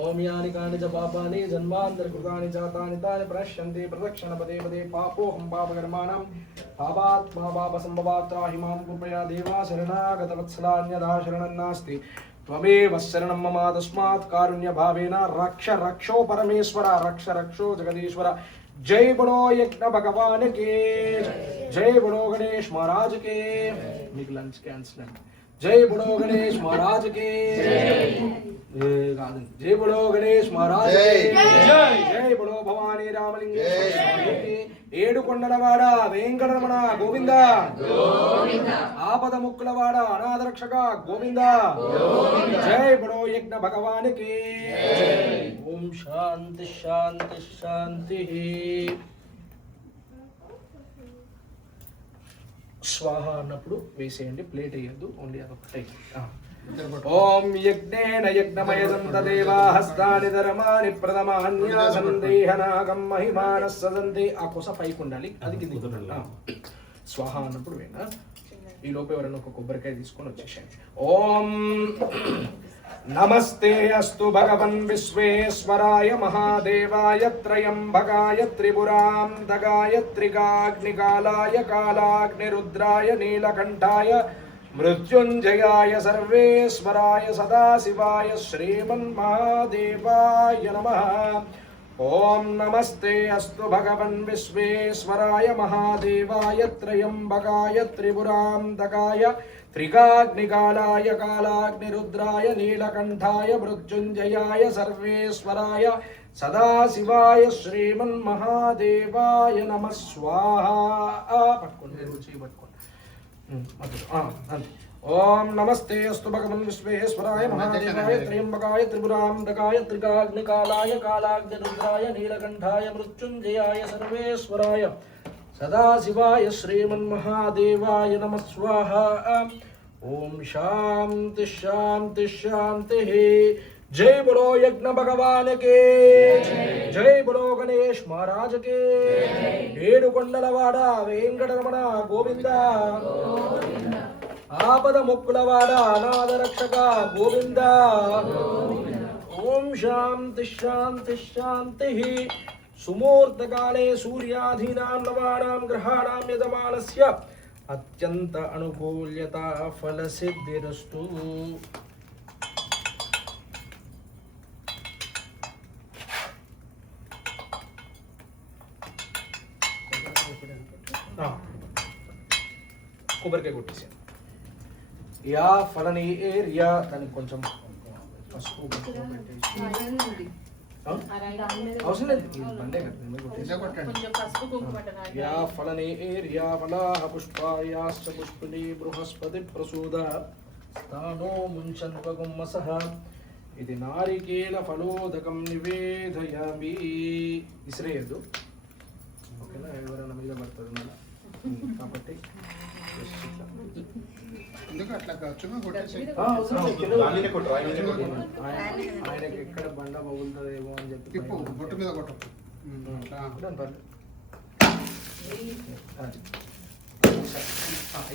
ఓం యాని కాని చ పాపాని జన్మాంతర్భుతాని చాతాని తాని ప్రణశ్యంతే ప్రదక్షిణ పదే పదే పాపోహం పాపకర్మాణం పాపాత్మా పాప సంభవాత్రాహి మాం కృపయా దేవా. శరణాగత వత్సలాన్యదా శరణం నాస్తి త్వమేవ శరణం మమ తస్మాత్ కారుణ్య భావేన రక్ష రక్షో పరమేశ్వర రక్ష రక్షో జగదీశ్వర. जय बड़ो यज्ञ भगवान के, जय बड़ो गणेश महाराज के. మీకు లంచ్ క్యాన్సిల్. जय बड़ो गणेश महाराज के, जय बड़ो गणेश महाराज के, जय बड़ो भवानी रामलिंगेश्वर के. ఏడుకొండలవాడ వెంకటరమణ గోవింద గోవింద. ఆపద ముక్కులవాడ అనాథరక్షక గోవింద గోవింద. జై బడో యజ్ఞ భగవాన్ కి. ఓం శాంతి శాంతి శాంతి. స్వాహ అన్నప్పుడు వేసేయండి, ప్లేట్ వేయద్దు, ఓన్లీ అదొకటే. ఓం యజ్ఞేన యజ్ఞమయజం తదేవా హస్తాని ధర్మాని ప్రథమాన్యాసందేహనాగం మహిమానః సదంతే. ఆ కొస పైకి ఉండాలి, అది కిందికి. స్వాహ అన్నప్పుడు వేనా. ఈ లోపు ఎవరైనా ఒక కొబ్బరికాయ తీసుకొని వచ్చేసేయండి. ఓం నమస్తే అస్తు భగవన్ విశ్వేశ్వరాయ మహాదేవాయ త్రయంబకాయ త్రిపురాంతకాయ త్రికాగ్నికాలాయ కాలాగ్నిరుద్రాయ నీలకంఠాయ మృత్యుంజయాయ సర్వేశ్వరాయ సదాశివాయ శ్రీమన్మహాదేవాయ నమః. ఓం నమస్తే అస్తు భగవన్ విశ్వేశ్వరాయ మహాదేవాయ త్రయంబకాయ త్రిపురాంతకాయ త్రికాగ్నికాలాయ కాలాగ్నిరుద్రాయ నీలకంఠాయ మృత్యుంజయాయ సర్వేశ్వరాయ సదాశివాయ శ్రీమన్మహాదేవాయ నమః. స్వాహ. పట్టుకోండి, రుచి పట్టుకోండి. ఓం నమస్తే అస్తు భగవన్ విశ్వేశ్వరాయ మహాదేవాయ త్రయంబకాయ త్రిపురాంతకాయ త్రికాగ్నికాలాయ కాలాగ్నిరుద్రాయ నీలకంఠాయ మృత్యుంజయాయ సర్వేశ్వరాయ సదాశివాయ శ్రీమన్మహాదేవాయ నమః. స్వాహ. ఓం శాంతి శాంతి శాంతి. జై బలో యజ్ఞ భగవాన్ కే జై బలో గణేష్ మహారాజ్ కే. ఏడుకొండలవాడ వెంకటరమణ గోవింద. ఆపద ముక్కులవాడ అనాథ రక్షక గోవింద. ఓం శాంతి శాంతి శాంతి. సుమూర్తకాలే సూర్యాధీనాం నవానాం గ్రహాణాం యజమానస్య అత్యంత అనుకూల్యత ఫలసిద్ధిరస్తు. కొబ్బరికాయ కొట్టేసాను. యా ఫలని ఏరియా దానికి కొంచెం పసుపు అవసరం లేదు, బండే కదా. యా ఫలని ఏరియా ఫలాహ పుష్పాయాశ్చ పుష్పిణీ బృహస్పతి ప్రసూద స్థానో ముంచన్వగుమ్మసః. ఇది నారికేల ఫలోదకం నివేదయామి. ఇసిరేయద్దు, ఓకేనా? ఎవరైనా మీద పడుతుంది కాబట్టి ఆయనకి ఎక్కడ బండ పగులుతుందేమో అని చెప్పి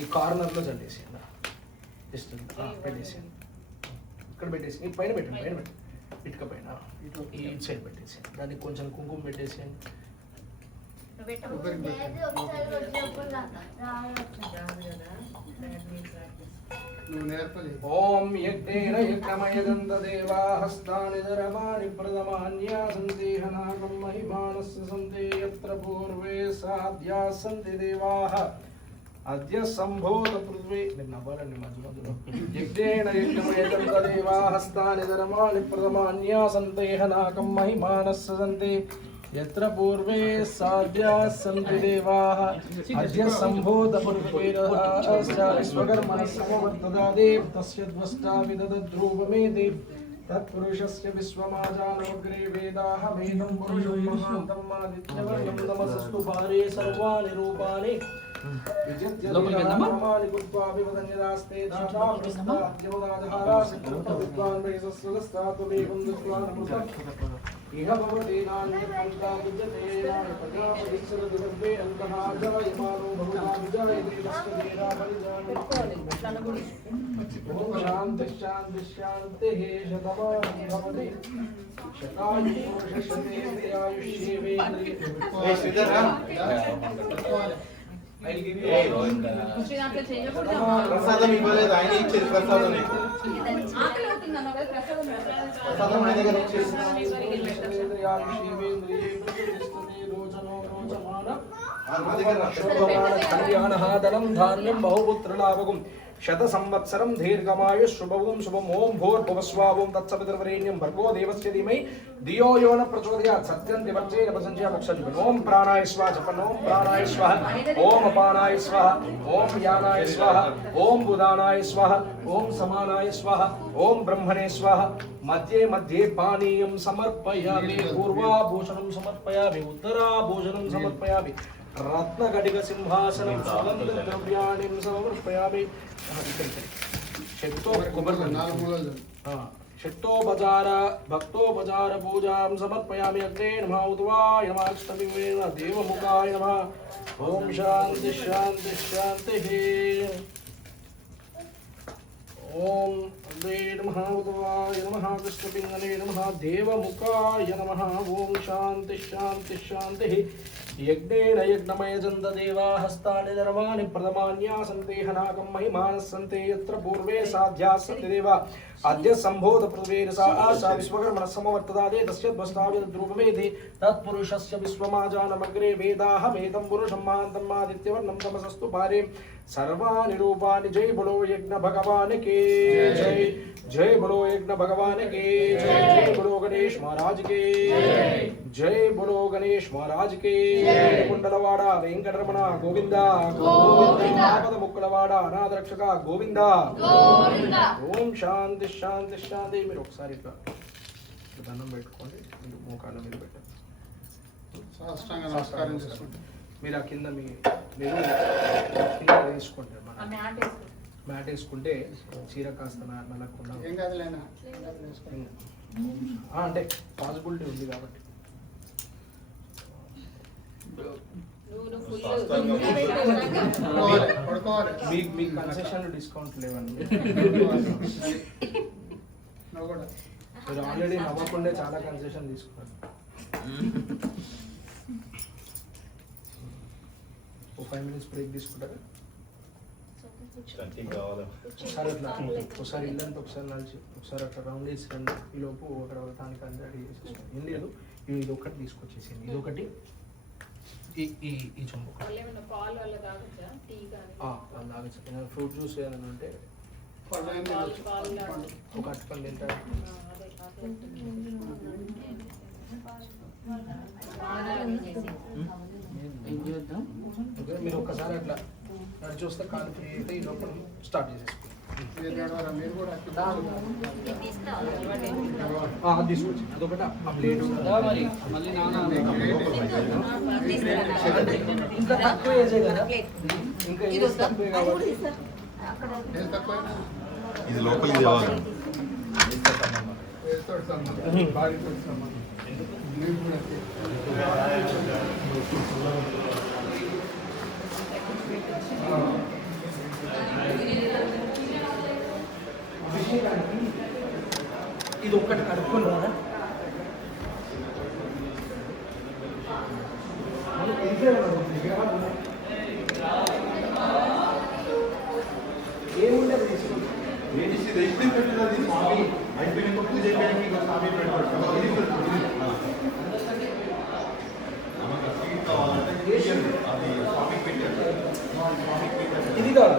ఈ కార్నర్లో చల్లేసేయండి. జస్ట్ పెట్టేసేయండి. ఇక్కడ పెట్టేసి పైన పెట్టండి, పైన పెట్టి ఇటుక పైన ఈ సైడ్ పెట్టేసేయండి. దానికి కొంచెం కుంకుమ పెట్టేసేయండి. ఓం యజ్ఞేన యజ్ఞమయదంత దేవా హస్తాని ధరమాని ప్రథమాన్యాసందేహనాకం మహిమానస్య సంతే యత్ర పూర్వే సాధ్యాः సంతి దేవాః అద్య సంభూత పృథ్వీ. మీరు నవ్వాలండి మధ్య మధ్యలో. యజ్ఞేన యజ్ఞమయదంత దేవా హస్తాని ధరమాని ప్రథమాన్యాసందేహనాకం మహిమానస్య సంతే यत्र पूर्वे साध्याः सन्ति देवाः अद्य सम्भूत पुरुषेरस्वकर्मणः समवर्तदादेव तस्य द्वष्टा विदधद्रूपमेति तत्पुरुषस्य विश्वमाजानमग्रे वेदाः वेदं पुरुषं महान्तं आदित्यवर्णं नमस्तु पारे सर्वाणि रूपाणि विजित्यनामानि कृत्वा विवदन्यदास्ते दाता विद्वान् वैसस्वदस्तात्वमेवं विद्वान् इह भवति नान्यत्पन्था विद्यते प्रजापतिस्सरदिगर्भे अन्तः जायमानो भगवा विजायते तस्कधीरा परिजायते. ॐ शान्तिः शान्तिः शान्तिः. शतमानं भवति शतायुः ప్రసాదం ఇవ్వలేదు, ఆయన ఇచ్చేది ప్రసాదం. కళ్యాణహాదనం ధాన్యం బహుపుత్రలాభకం శత సంవత్సరం దీర్ఘమాయు శుభవం శుభం. ఓం భూర్భువస్వావం తత్సవితుర్వరేణ్యం భర్గో దేవస్య ధీమహి ధియో యో న ప్రచోదయాత్. సత్యం దివర్చేన ప్రసంచయ మోక్షం. ఓం ప్రాణాయ స్వాహ జపన్. ఓం ప్రాణాయ స్వాహ. ఓం అపానాయ స్వాహ. ఓం యానాయ స్వాహ. ఓం ఉదానాయ స్వాహ. ఓం సమానాయ స్వాహ. ఓం బ్రహ్మణే స్వాహ. మధ్యే మధ్యే పానీయం సమర్పయామి. పూర్వాభూషణం సమర్పయామి. ఉత్తరాభూషణం సమర్పయామి. రత్నఘటిక సింహాసనం సుగంధ ద్రవ్యాణి సమర్పయామి. షట్టోపచార భక్తోపచార పూజాం సమర్పయామి. అగ్నే నమః ఉద్వాయ నమః అష్టమివేన దేవముఖాయ నమః ఓం శాంతి శాంతి శాంతి. ఓం అంబే నమః ఉదవాయ నమః కృష్ణపింగళే నమః దేవముఖాయ నమః. ఓం శాంతి శాంతి శాంతి. యజ్ఞేన యజ్ఞమయజంత దేవా హస్తాని ధర్మాణి ప్రథమాన్యాసంతే హనాకం మహిమానస్సంతే యత్ర పూర్వే సాధ్యాస్సంతి దేవ అద్య సంభూత పృథివీర సా విశ్వకర్మణ సమవర్తదాదే తస్యద్వస్తావిద్రూపమేధి తత్పురుషస్య విశ్వమాజానమగ్రే వేదాహమేతం పురుషం మహాంతం ఆదిత్యవర్ణం తమసస్తు పారే सर्वाणि रूपाणि. जय बोलो यज्ञ भगवान के जय. जय बोलो यज्ञ भगवान के जय. जय बोलो गणेश महाराज के जय. बोलो गणेश महाराज के कुंडलवाड़ वेंकटरमण गोविंदा गोविंदा. मुक्कलवाड़ अनाथ रक्षक गोविंदा गोविंदा. ओम शांति शांति शांति. మీరు ఒకసారి ఇట్లా దండం పెట్టుకోండి. మీరు మోకాళ్ళ మీద పెట్టండి. సాష్టాంగ నమస్కారం చేసుకుంటాం. మీరు ఆ కింద మీరు కింద వేసుకోండి. మన మ్యాట్ వేసుకుంటే చీర కాస్త నల్లకుండా ఏం కాదులేనా అంటే పాసిబిలిటీ ఉంది కాబట్టి. మీకు కన్సెషన్లు డిస్కౌంట్ లేవండి. మీరు ఆల్రెడీ నవ్వకుండే చాలా కన్సెషన్ తీసుకున్నారు. ఓ 5 minutes బ్రేక్ తీసుకుంటారా? ఒకసారి అట్లా ఒకసారి ఇల్లంతా ఒకసారి నడిచి ఒకసారి అట్లా రౌండ్ వేసి రండి. ఈ లోపు అక్కడ తానికి అంతా రెడీ చేసేసుకోండి. ఏం లేదు, ఇది ఒకటి తీసుకొచ్చేసింది. ఇది ఒకటి ఈ చొంపు పాలు వల్ల తాగొచ్చా? టీ కానీ వాళ్ళు తాగచ్చు. ఫ్రూట్ జ్యూస్ ఏదైనా ఉంటే ఒక అట్టుపండు తింటారు. మీరు ఒక్కసారి అట్లా నడిచి వస్తే కాలు ఫ్రీ అయితే ఈ లోపల స్టార్ట్ చేసేసుకోండి. తీసుకొచ్చి అదొకటి ఆ ప్లేట్ ఇంకా తక్కువ ఏజే కదా, ఇంకా ఏజ్ తక్కువే కాబట్టి ఇది లోపలికి తేవాలి. ఇది ఒక్కటి కడుక్కొని రాదా? ఏముండదు తీసుకోండి. పూజ ఇది కాదు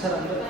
సార్ అందరూ